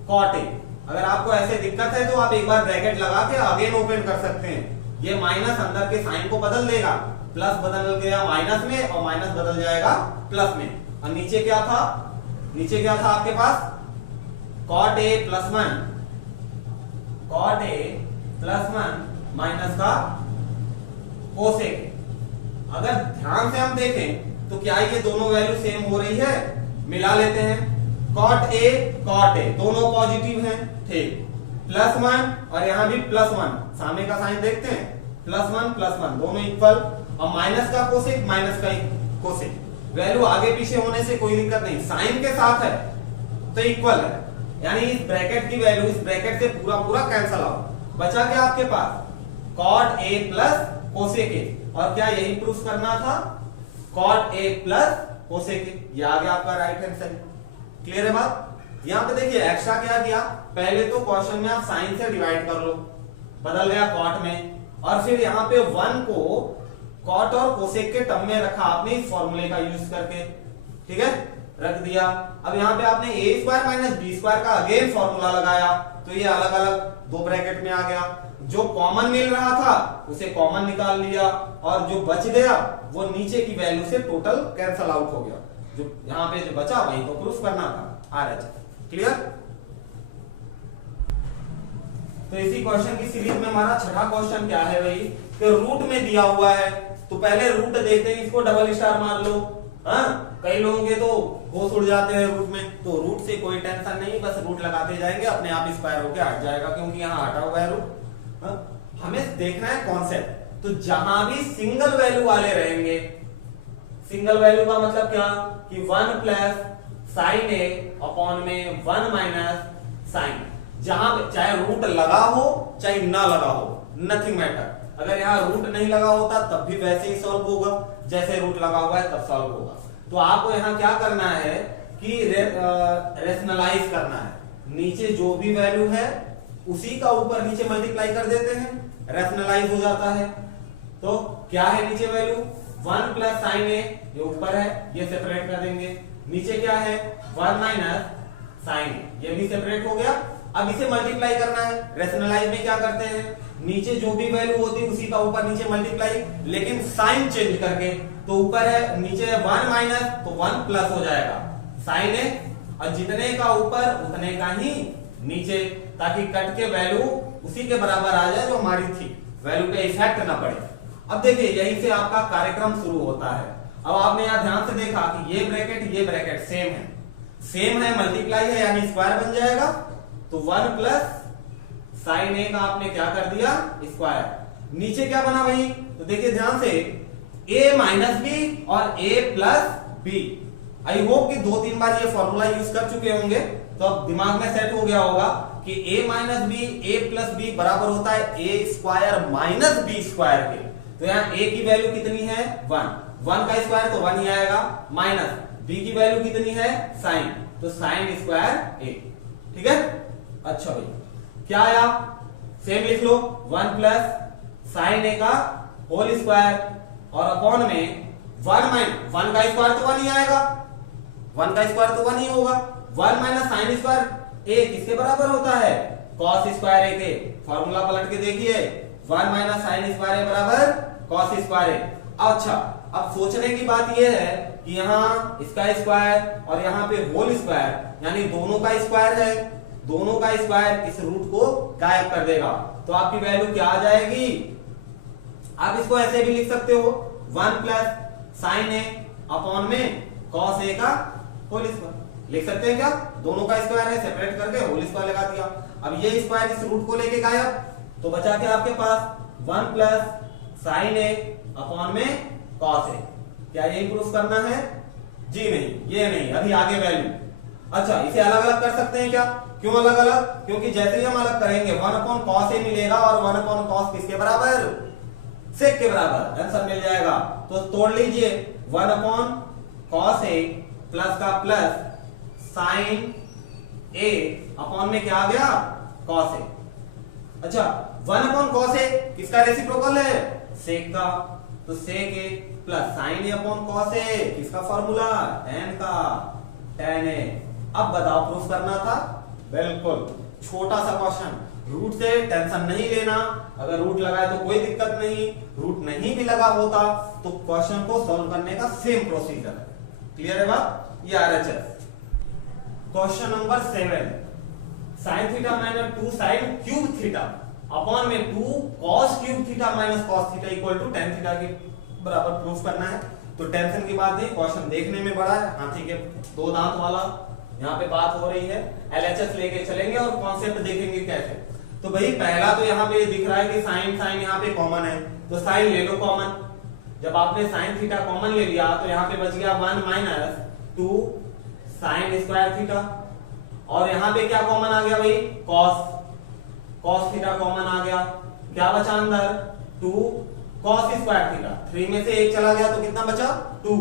cot a। अगर आपको ऐसे दिक्कत है तो आप एक बार ब्रैकेट लगा के अगेन ओपन कर सकते हैं, ये माइनस अंदर के साइन को बदल देगा, प्लस बदल गया माइनस में और माइनस बदल जाएगा प्लस में। और नीचे क्या था, नीचे क्या था आपके पास, cot a plus 1, cot a plus 1 minus का कोसेक। अगर ध्यान से हम देखें तो क्या ये दोनों वैल्यू सेम हो रही है, मिला लेते हैं, cot a दोनों पॉजिटिव हैं, ठीक, प्लस 1 और यहां भी प्लस 1, सामने का साइन देखते हैं, प्लस 1 दोनों इक्वल, और माइनस का कोसेक माइनस का कोसेक, वैल्यू आगे पीछे होने से कोई दिक्कत नहीं, साइन के साथ है तो इक्वल है, यानी इस ब्रैकेट की वैल्यू इस ब्रैकेट से पूरा पूरा कैंसल आउट। बचा क्या आपके पास, cot a plus cosec a, और क्या यही प्रूफ करना था, cot a plus cosec a, ये आ गया आपका राइट हैंड साइड। क्लियर है बात। यहाँ पे देखिए एक्स्ट्रा क्या किया, पहले तो क्वेश्चन में आप साइन से डिवाइड कर लो, बदल गया cot में, और फिर यहाँ पे 1 को cot और कोसेक के टर्म में रखा आपने इस फॉर्मूले का यूज करके, ठीक है, रख दिया। अब यहाँ पे आपने a square minus B square का अगेन फॉर्मूला लगाया, तो ये अलग अलग दो ब्रैकेट में आ गया, जो कॉमन मिल रहा था उसे कॉमन निकाल लिया, और जो बच गया वो नीचे की वैल्यू से टोटल कैंसल आउट हो गया, जो यहाँ पे जो बचा वही को प्रूफ करना था। क्लियर। तो इसी क्वेश्चन की सीरीज में हमारा छठा क्वेश्चन क्या है भाई, कि रूट में दिया हुआ है, तो पहले रूट देखते हैं, इसको डबल स्टार मार लो। हाँ, कई लोगों के तो होश उड़ जाते हैं रूट में, तो रूट से कोई टेंशन नहीं, बस रूट लगाते जाएंगे, अपने आप स्क्वायर होके हट जाएगा, क्योंकि यहाँ हटा हुआ है रूट। हमें देखना है कॉन्सेप्ट, तो जहां भी सिंगल वैल्यू वाले रहेंगे, सिंगल वैल्यू का मतलब क्या, कि 1 प्लस साइन ए अपॉन में 1 माइनस साइन, जहां चाहे रूट लगा हो चाहे ना लगा हो, नथिंग मैटर। अगर यहाँ रूट नहीं लगा होता तब भी वैसे ही सॉल्व होगा, जैसे रूट लगा हुआ है तब सॉल्व होगा। तो आपको यहाँ क्या करना है कि रेशनलाइज करना है, नीचे जो भी वैल्यू है उसी का ऊपर नीचे मल्टीप्लाई कर देते हैं, रेशनलाइज हो जाता है। तो क्या है नीचे वैल्यू, 1 प्लस साइन ए, ये ऊपर है, ये सेपरेट कर देंगे, नीचे क्या है 1 माइनस साइन ए, ये भी सेपरेट हो गया। अब इसे मल्टीप्लाई करना है, रेशनलाइज में क्या करते हैं, नीचे जो भी वैल्यू होती है उसी का ऊपर नीचे मल्टीप्लाई, लेकिन साइन चेंज करके, तो ऊपर है नीचे है 1 माइनस, तो 1 प्लस हो जाएगा साइन ए, और जितने का ऊपर उतने का ही नीचे, ताकि कट के वैल्यू उसी के बराबर आ जाए जो हमारी थी, वैल्यू पे इफेक्ट ना पड़े। अब देखिए यहीं से आपका कार्यक्रम शुरू होता है। अब आपने यहां ध्यान से देखा कि ये ब्रैकेट सेम है, मल्टीप्लाई है यानी स्क्वायर बन जाएगा, तो 1 प्लस साइन ए का आपने क्या कर दिया स्क्वायर। नीचे क्या बना भाई, तो देखिए ध्यान से a माइनस बी और a plus B. I hope कि 2-3 बार ये फॉर्मूला यूज कर चुके होंगे, तो अब दिमाग में सेट हो गया होगा कि a minus B a plus B बराबर होता है a square minus B square के। तो यहाँ a की वैल्यू कितनी है 1 का स्क्वायर तो 1 ही आएगा, माइनस b की वैल्यू कितनी है साइन, तो साइन स्क्वायर a। ठीक है, अच्छा भाई क्या आया, सेम लिख लो 1 प्लस साइन ए का होल स्क्वायर और अपॉन में 1 माइनस 1 का स्क्वायर तो 1 ही आएगा, 1 का स्क्वायर तो 1 ही होगा, 1 माइनस साइन स्क्वायर ए किसके बराबर होता है कॉस स्क्वायर ए के। फॉर्मूला पलट के देखिए 1 माइनस साइन स्क्वायर ए बराबर कॉस स्क्वायर ए। अच्छा अब सोचने की बात यह है कि यहाँ इसका स्क्वायर और यहाँ पे होल स्क्वायर यानी दोनों का स्क्वायर है, दोनों का स्क्वायर इस रूट को गायब कर देगा, तो आपकी वैल्यू क्या आ जाएगी। आप इसको ऐसे भी लिख सकते हो 1 प्लस साइन ए अपॉन में कॉस ए का होल स्क्वायर लिख सकते हैं क्या, दोनों का स्क्वायर है सेपरेट करके होल स्क्वायर लगा दिया। अब ये स्क्वायर इस रूट को लेके गायब, तो बचा के आपके पास 1 प्लस साइन ए अपॉन में कॉस ए। क्या यही प्रूफ करना है, जी नहीं, ये नहीं, अभी आगे वैल्यू। अच्छा इसे अलग अलग कर सकते हैं क्या, क्यों अलग अलग, क्योंकि जैसे ही हम अलग करेंगे 1 अपॉन कॉस ए मिलेगा और 1 अपॉन कॉस किसके बराबर सेक के बराबर, आंसर मिल जाएगा। तो तोड़ लीजिए 1 अपॉन कॉस ए प्लस का प्लस साइन ए अपॉन में क्या आ गया कॉस ए। अच्छा 1 अपॉन कॉस ए किसका रेसिप्रोकल है सेक का, तो सेक ए plus sine A upon cos A किसका फॉर्मूला tan का tan ए। अब बताओ प्रूफ करना था, बिल्कुल छोटा सा क्वेश्चन, रूट से टेंशन नहीं लेना, अगर रूट लगाए तो कोई दिक्कत नहीं, रूट नहीं भी लगा होता तो क्वेश्चन को सॉल्व करने का सेम प्रोसीजर है। क्लियर है बात, ये RHS. Question number 7 sin theta minus 2 sin cube theta upon में 2 cos cube theta minus cos theta equal to tan theta के बराबर प्रूफ करना है। तो टेंशन की बात नहीं, क्वेश्चन देखने में बड़ा है, हाथी के 2 दांत वाला यहाँ पे बात हो रही है। एलएचएस लेके चलेंगे और कॉन्सेप्ट देखेंगे कैसे। तो भाई पहला तो यहाँ पे दिख रहा है कि साइन साइन यहाँ पे कॉमन है, तो साइन ले लो कॉमन। जब आपने साइन थीटा कॉमन ले लिया तो यहाँ पे बच गया 1 माइनस 2 साइन स्क्वायर थीटा, और यहाँ पे क्या कॉमन आ गया भाई कॉस थीटा कॉमन आ गया, क्या बचा अंदर 2 कॉस स्क्वायर थीटा, 3 में से 1 चला गया तो कितना बचा 2,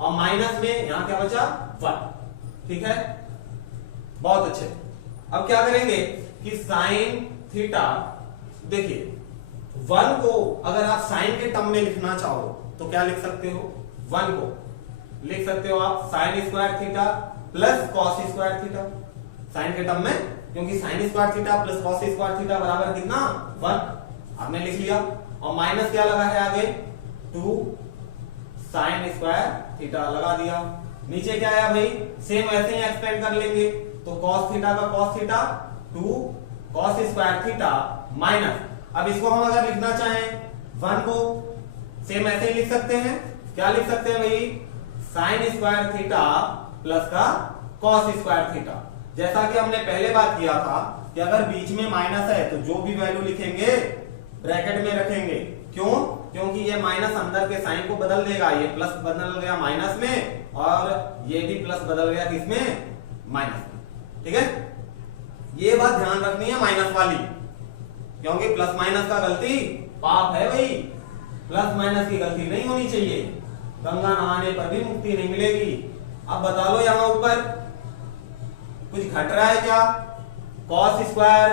और माइनस में यहाँ क्या बचा 1। ठीक है, बहुत अच्छे। अब क्या करेंगे कि साइन थीटा, देखिए 1 को अगर आप साइन के टर्म में लिखना चाहो तो क्या लिख सकते हो, 1 को लिख सकते हो आप sine square theta plus cos square theta, sine के टर्म में, क्योंकि sine square theta plus cos square theta बराबर कितना 1, आपने लिख लिया, और माइनस क्या लगा है आगे 2 साइन स्क्वायर थीटा लगा दिया। नीचे क्या आया भाई, सेम ऐसे ही एक्सपेंड कर लेंगे, तो cos थीटा का cos theta 2 cos square theta minus, अब इसको हम अगर लिखना चाहें 1 को सेम ऐसे ही लिख सकते हैं, क्या लिख सकते हैं भाई साइन स्क्वायर थीटा प्लस का cos स्क्वायर थीटा। जैसा कि हमने पहले बात किया था कि अगर बीच में माइनस है तो जो भी वैल्यू लिखेंगे ब्रैकेट में रखेंगे, क्यों, क्योंकि ये माइनस अंदर के साइन को बदल देगा, ये प्लस बदल गया माइनस में और ये भी प्लस बदल गया किसमें माइनस में। ठीक है, ये बात ध्यान रखनी है माइनस वाली, क्योंकि प्लस माइनस का गलती पाप है भाई, प्लस माइनस की गलती नहीं होनी चाहिए, गंगा नहाने पर भी मुक्ति नहीं मिलेगी। अब बता लो यहाँ ऊपर कुछ घट रहा है क्या, cos स्क्वायर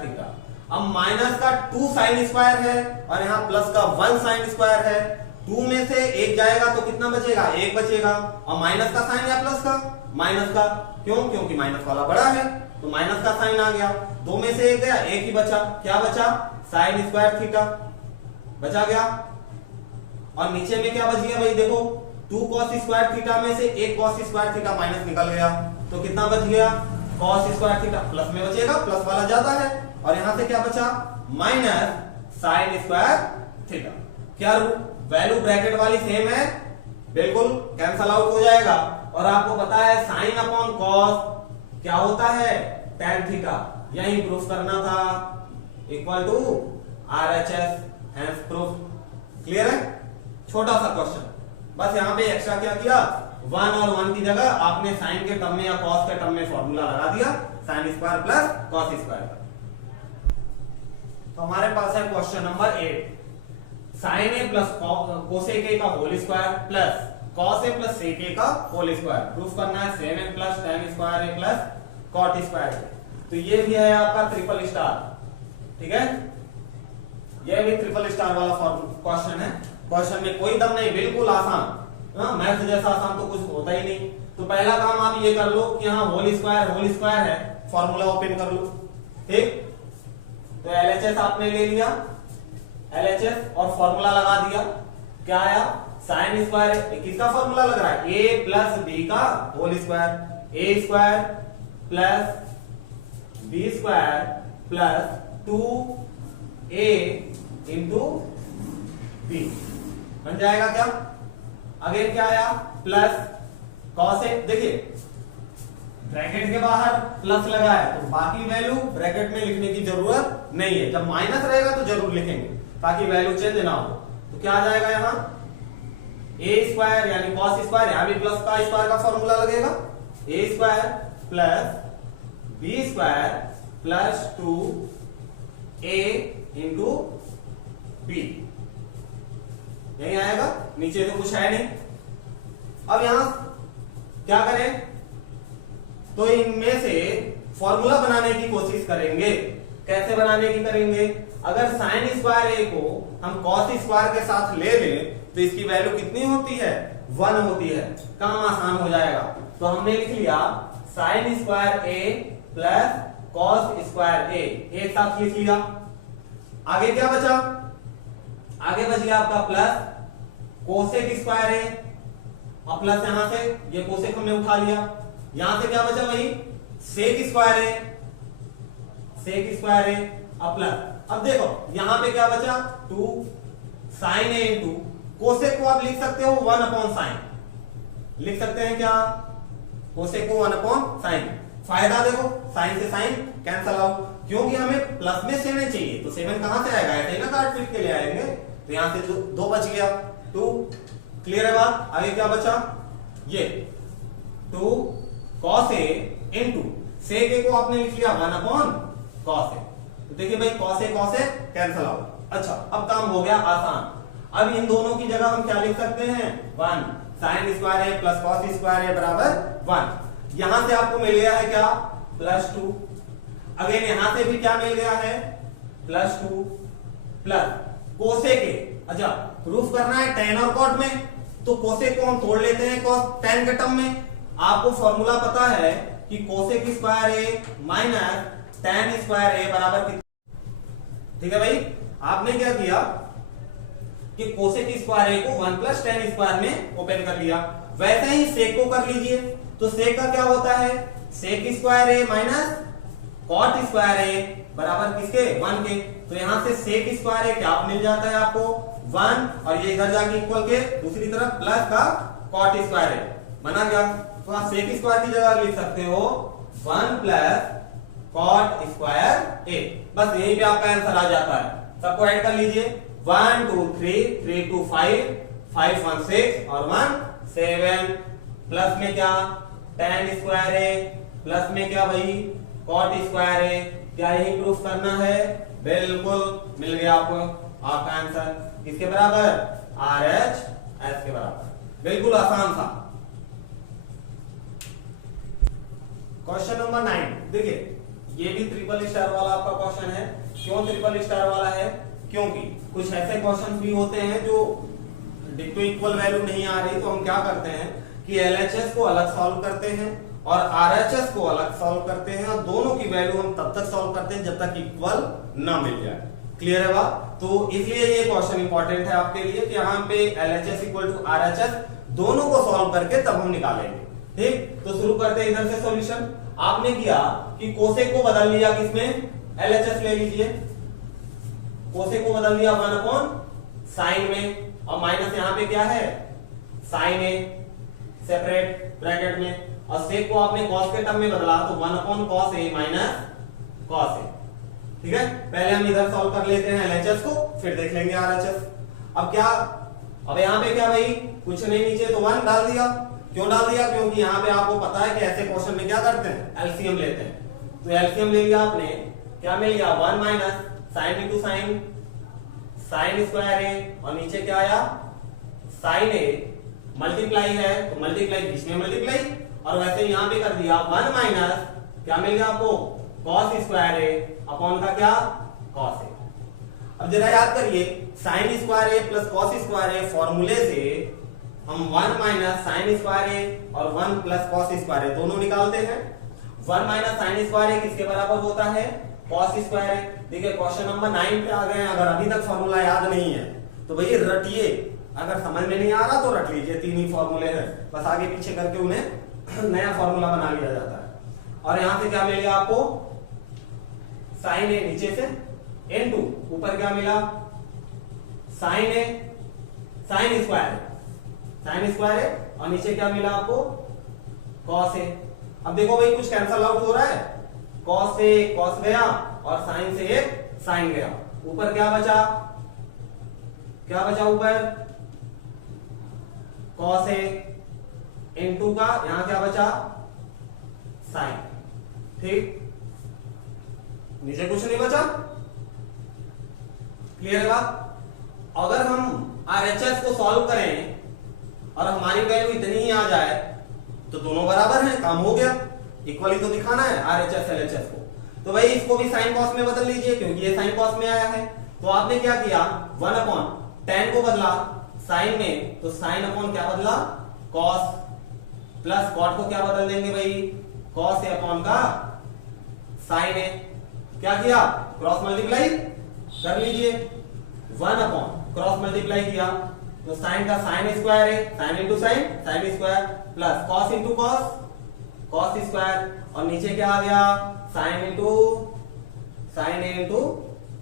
थीटा, अब माइनस का 2 साइन स्क्वायर है और यहाँ प्लस का 1 साइन स्क्वायर है, 2 में से 1 जाएगा तो कितना बचेगा 1 बचेगा, और माइनस का साइन या प्लस का माइनस का, क्यों, क्योंकि माइनस वाला बड़ा है तो माइनस का साइन आ गया, 2 में से 1 गया 1 ही बचा, क्या बचा साइन स्क्वायर थीटा बचा गया, और नीचे में क्या बच गया भाई देखो 2 cos स्क्वायर थीटा में से 1 cos स्क्वायर थीटा माइनस निकल गया, तो कितना बच गया cos स्क्वायर थीटा, प्लस में बचेगा, प्लस वाला ज्यादा है, और यहां से क्या बचा माइनस साइन स्क्वायर थीटा। क्या वैल्यू ब्रैकेट वाली सेम है, बिल्कुल कैंसल आउट हो जाएगा, और आपको पता है साइन अपॉन कॉस क्या होता है tan थीटा, यही प्रूफ करना था, equal to RHS, hence proof. Clear है? छोटा सा क्वेश्चन, बस यहाँ पे एक्स्ट्रा क्या किया, 1 और 1 की जगह आपने साइन के टर्म में या कॉस के टर्म में फॉर्मूला लगा दिया, sine square plus cos square का। तो हमारे पास है question number 8, sine A plus cosec A का whole square plus cos A plus sec A का होल स्क्वायर। प्रूफ करना है seven A plus tan square A plus cot square A. तो ये भी है आपका ट्रिपल स्टार, ठीक है, ये भी ट्रिपल स्टार वाला क्वेश्चन है। क्वेश्चन में कोई दम नहीं, बिल्कुल आसान, मैथ जैसा आसान तो कुछ होता ही नहीं। तो पहला काम आप ये कर लो कि हाँ होल स्क्वायर है, फॉर्मूला ओपन कर लो, ठीक। तो LHS आपने ले लिया, LHS और फॉर्मूला लगा दिया, क्या आया, साइन स्क्वायर किसका फॉर्मूला लग रहा है, a प्लस बी का whole square, a square plus B square plus 2a into B बन जाएगा क्या। अगेन क्या आया, प्लस कॉस ए, देखिए ब्रैकेट के बाहर प्लस लगा है तो बाकी वैल्यू ब्रैकेट में लिखने की जरूरत नहीं है, जब माइनस रहेगा तो जरूर लिखेंगे ताकि वैल्यू चेंज ना हो। तो क्या आ जाएगा यहाँ, ए स्क्वायर यानी कॉस स्क्वायर, यहां भी प्लस का स्क्वायर का फॉर्मूला लगेगा, A square plus B square plus 2a into B, यही आएगा, नीचे तो कुछ है नहीं। अब यहां क्या करें, तो इनमें से फॉर्मूला बनाने की कोशिश करेंगे। कैसे बनाने की करेंगे, अगर साइन स्क्वायर ए को हम कॉस स्क्वायर के साथ ले लें तो इसकी वैल्यू कितनी होती है, 1 होती है, काम आसान हो जाएगा। तो हमने लिख लिया sign square A plus cos square ए, एक साथ लिख लिया। आगे क्या बचा, आगे बच गया आपका प्लस कोसेक स्क्वायर ए, और प्लस यहां से ये कोसेक हमने उठा लिया, यहां से क्या बचा भाई, सेक स्क्वायर ए, सेक स्क्वायर ए, अब प्लस, अब देखो यहां पे क्या बचा, 2 साइन ए इंटू कोसेक को आप लिख सकते हो 1 अपॉन साइन, लिख सकते हैं क्या, कोसेक को 1 अपॉन साइन। फायदा देखो, साइन से साइन कैंसल आउट, क्योंकि हमें प्लस में 7 चाहिए, तो 7 कहां से आएगा, ऐसे ही ना काट पीट के ले आएंगे, तो यहां से 2 बच गया, 2। क्लियर है बात। आगे क्या बचा, ये 2 कॉस ए इंटू सेक ए को आपने लिख लिया 1 अपॉन कॉस ए। तो देखिए भाई कॉस ए कैंसल आउट। अच्छा, अब काम हो गया आसान। अब इन दोनों की जगह हम क्या लिख सकते हैं, 1 sign square A plus cos square A बराबर 1। यहां से आपको मिल गया है क्या, +2। अगेन यहां से भी क्या मिल गया है, +2 प्लस कोसेक ए। अच्छा, प्रूफ करना है टेन और कॉट में, तो कोसेक को हम तोड़ लेते हैं टेन के टर्म में। आपको फॉर्मूला पता है कि cosec square A minus ten square A बराबर कितना, ठीक है भाई। आपने क्या किया कि कोसेक स्क्वायर ए को 1 प्लस टेन स्क्वायर में ओपन कर लिया, वैसे ही सेक को कर लीजिए। तो सेक का क्या होता है, sec square A minus cot square A बराबर किसके, 1 के। तो यहां से सेक स्क्वायर ए क्या मिल जाता है आपको, 1, और ये इधर जाके इक्वल के दूसरी तरफ प्लस का कॉट स्क्वायर ए बना गया। तो आप सेक स्क्वायर की जगह लिख सकते हो 1 प्लस कॉट स्क्वायर ए, बस यही पे आपका आंसर आ जाता है। सबको ऐड कर लीजिए, 1 2 3 3 2 5 5 1 6 और 1 7, प्लस में क्या टेन स्क्वायर ए, प्लस में क्या भाई कॉट स्क्वायर ए। क्या यही प्रूफ करना है, बिल्कुल मिल गया आपको आपका आंसर, किसके बराबर, RHS के बराबर, बिल्कुल आसान था। क्वेश्चन नंबर 9 देखिए, ये भी ट्रिपल स्टार वाला आपका क्वेश्चन है। क्यों ट्रिपल स्टार वाला है, क्योंकि कुछ ऐसे क्वेश्चन भी होते हैं जो डिक्टो इक्वल वैल्यू नहीं आ रही, तो हम क्या करते हैं कि LHS को अलग सॉल्व करते हैं और RHS को अलग सॉल्व करते हैं, और दोनों की वैल्यू हम तब तक सॉल्व करते हैं जब तक इक्वल ना मिल जाए। क्लियर है बात। तो इसलिए ये क्वेश्चन इंपॉर्टेंट है आपके लिए कि यहाँ पे LHS इक्वल टू RHS दोनों को सॉल्व करके तब हम निकालेंगे। ठीक, तो शुरू करते हैं इधर से सॉल्यूशन। आपने किया कि कोसेक को बदल लिया किसमें, LHS ले लीजिए, कोसेक को बदल दिया 1 अपॉन साइन में, और माइनस यहाँ पे क्या है साइन ए सेपरेट ब्रैकेट में, और सेक को आपने कॉस के टर्म में बदला तो 1 upon cos A minus cos A. ठीक है, पहले हम इधर सॉल्व कर लेते हैं एलएचएस को, फिर देख लेंगे आरएचएस। अब क्या, अब यहाँ पे क्या भाई, कुछ नहीं, नीचे तो 1 डाल दिया। क्यों डाल दिया? क्योंकि यहाँ पे आपको पता है कि ऐसे क्वेश्चन में क्या करते हैं, एलसीएम लेते हैं। तो एलसीएम ले लिया आपने, क्या मिल गया, 1 minus sine into sine, sine square A, और नीचे क्या आया, साइन ए, मल्टीप्लाई है तो मल्टीप्लाई बीच में मल्टीप्लाई, और वैसे यहाँ पे कर दिया 1 माइनस क्या मिल गया आपको, कॉस स्क्वायर ए अपॉन का क्या, कॉस ए। अब जरा याद करिए, sign square A plus cos square ए फॉर्मूले से हम 1 माइनस साइन स्क्वायर ए और 1 प्लस कॉस स्क्वायर ए दोनों निकालते हैं। 1 माइनस साइन स्क्वायर ए किसके बराबर होता है, कॉस स्क्वायर ए। देखिए क्वेश्चन नंबर 9 पे आ गए हैं, अगर अभी तक फॉर्मूला याद नहीं है तो भैया रटिए, अगर समझ में नहीं आ रहा तो रट लीजिए, 3 ही फॉर्मूले हैं, बस आगे पीछे करके उन्हें नया फॉर्मूला बना लिया जाता है। और यहां से क्या मिलेगा आपको, साइन ए नीचे से n2, ऊपर क्या मिला, साइन ए, साइन स्क्वायर है, और नीचे क्या मिला आपको, कॉस ए। अब देखो भाई कुछ कैंसल आउट हो रहा है, कॉस से कॉस गया और साइन से एक साइन गया, ऊपर क्या बचा, ऊपर कॉस ए इनटू का, यहां क्या बचा, साइन। ठीक, नीचे कुछ नहीं बचा, क्लियर है बात। अगर हम आरएचएस को सॉल्व करें और हमारी वैल्यू इतनी ही आ जाए तो दोनों बराबर हैं, काम हो गया, इक्वली तो दिखाना है आरएचएस एलएचएस को। तो भाई इसको भी साइन कॉस में बदल लीजिए, क्योंकि ये साइन कॉस में आया है। तो आपने क्या किया, 1 अपॉन tan को बदला साइन में, तो साइन अपॉन क्या बदला, कॉस, प्लस कॉट को क्या बदल देंगे भाई, कॉस ए अपॉन का साइन ए। क्या किया, क्रॉस मल्टीप्लाई कर लीजिए, 1 अपॉन क्रॉस मल्टीप्लाई किया तो साइन का साइन स्क्वायर है, sign into sine, sine square, plus cos into cos, cos square, और नीचे क्या आ गया, sign into sign A into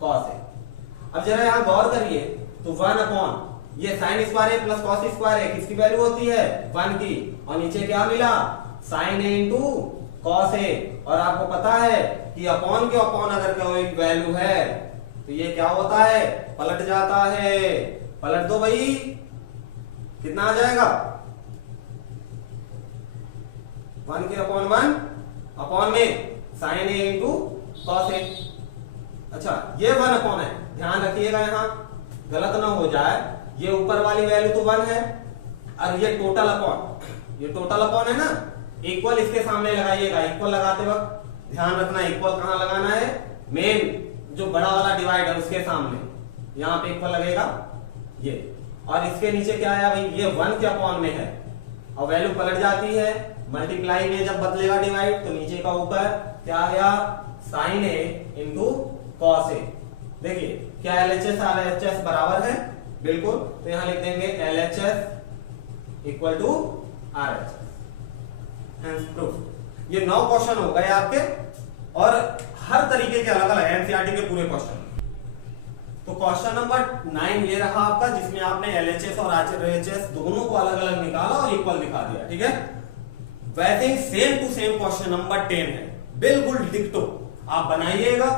cos A. अब जरा यहां गौर करिए, तो 1 अपॉन ये साइन स्क्वायर है प्लस कॉस स्क्वायर है, किसकी वैल्यू होती है, 1 की, और नीचे क्या मिला, sign A into cos A. और आपको पता है कि अपॉन के अपॉन अगर कोई वैल्यू है तो ये क्या होता है, पलट जाता है। पलट दो भाई, कितना आ जाएगा, 1 के अपॉन 1 अपॉन में sign A into cos A. अच्छा ये 1 अपॉन है, ध्यान रखिएगा यहां गलत ना हो जाए, ये ऊपर वाली वैल्यू तो 1 है और ये टोटल अपॉन है ना, इक्वल इसके सामने लगाइएगा। इक्वल लगाते वक्त ध्यान रखना इक्वल कहां लगाना है, मेन जो बड़ा वाला डिवाइड है उसके सामने, यहां पे इक्वल लगेगा ये, और इसके नीचे क्या आया भाई, ये 1 के अपॉन में है और वैल्यू पलट जाती है, मल्टीप्लाई में जब बदलेगा डिवाइड तो नीचे का ऊपर क्या आ गया, sign A into cos A. देखिए क्या एलएचएस और आरएचएस बराबर है, बिल्कुल, तो यहां लिख देंगे LHS equal to RHS. Hence proof. ये 9 क्वेश्चन हो गए आपके, और हर तरीके के अलग अलग एनसीईआरटी के पूरे क्वेश्चन। तो क्वेश्चन नंबर 9 ये रहा आपका, जिसमें आपने एलएचएस और आरएचएस दोनों को अलग अलग निकाला और इक्वल दिखा दिया। ठीक है, वैसे ही same to same question number 10 है, बिल्कुल डिक्टो, आप बनाइएगा।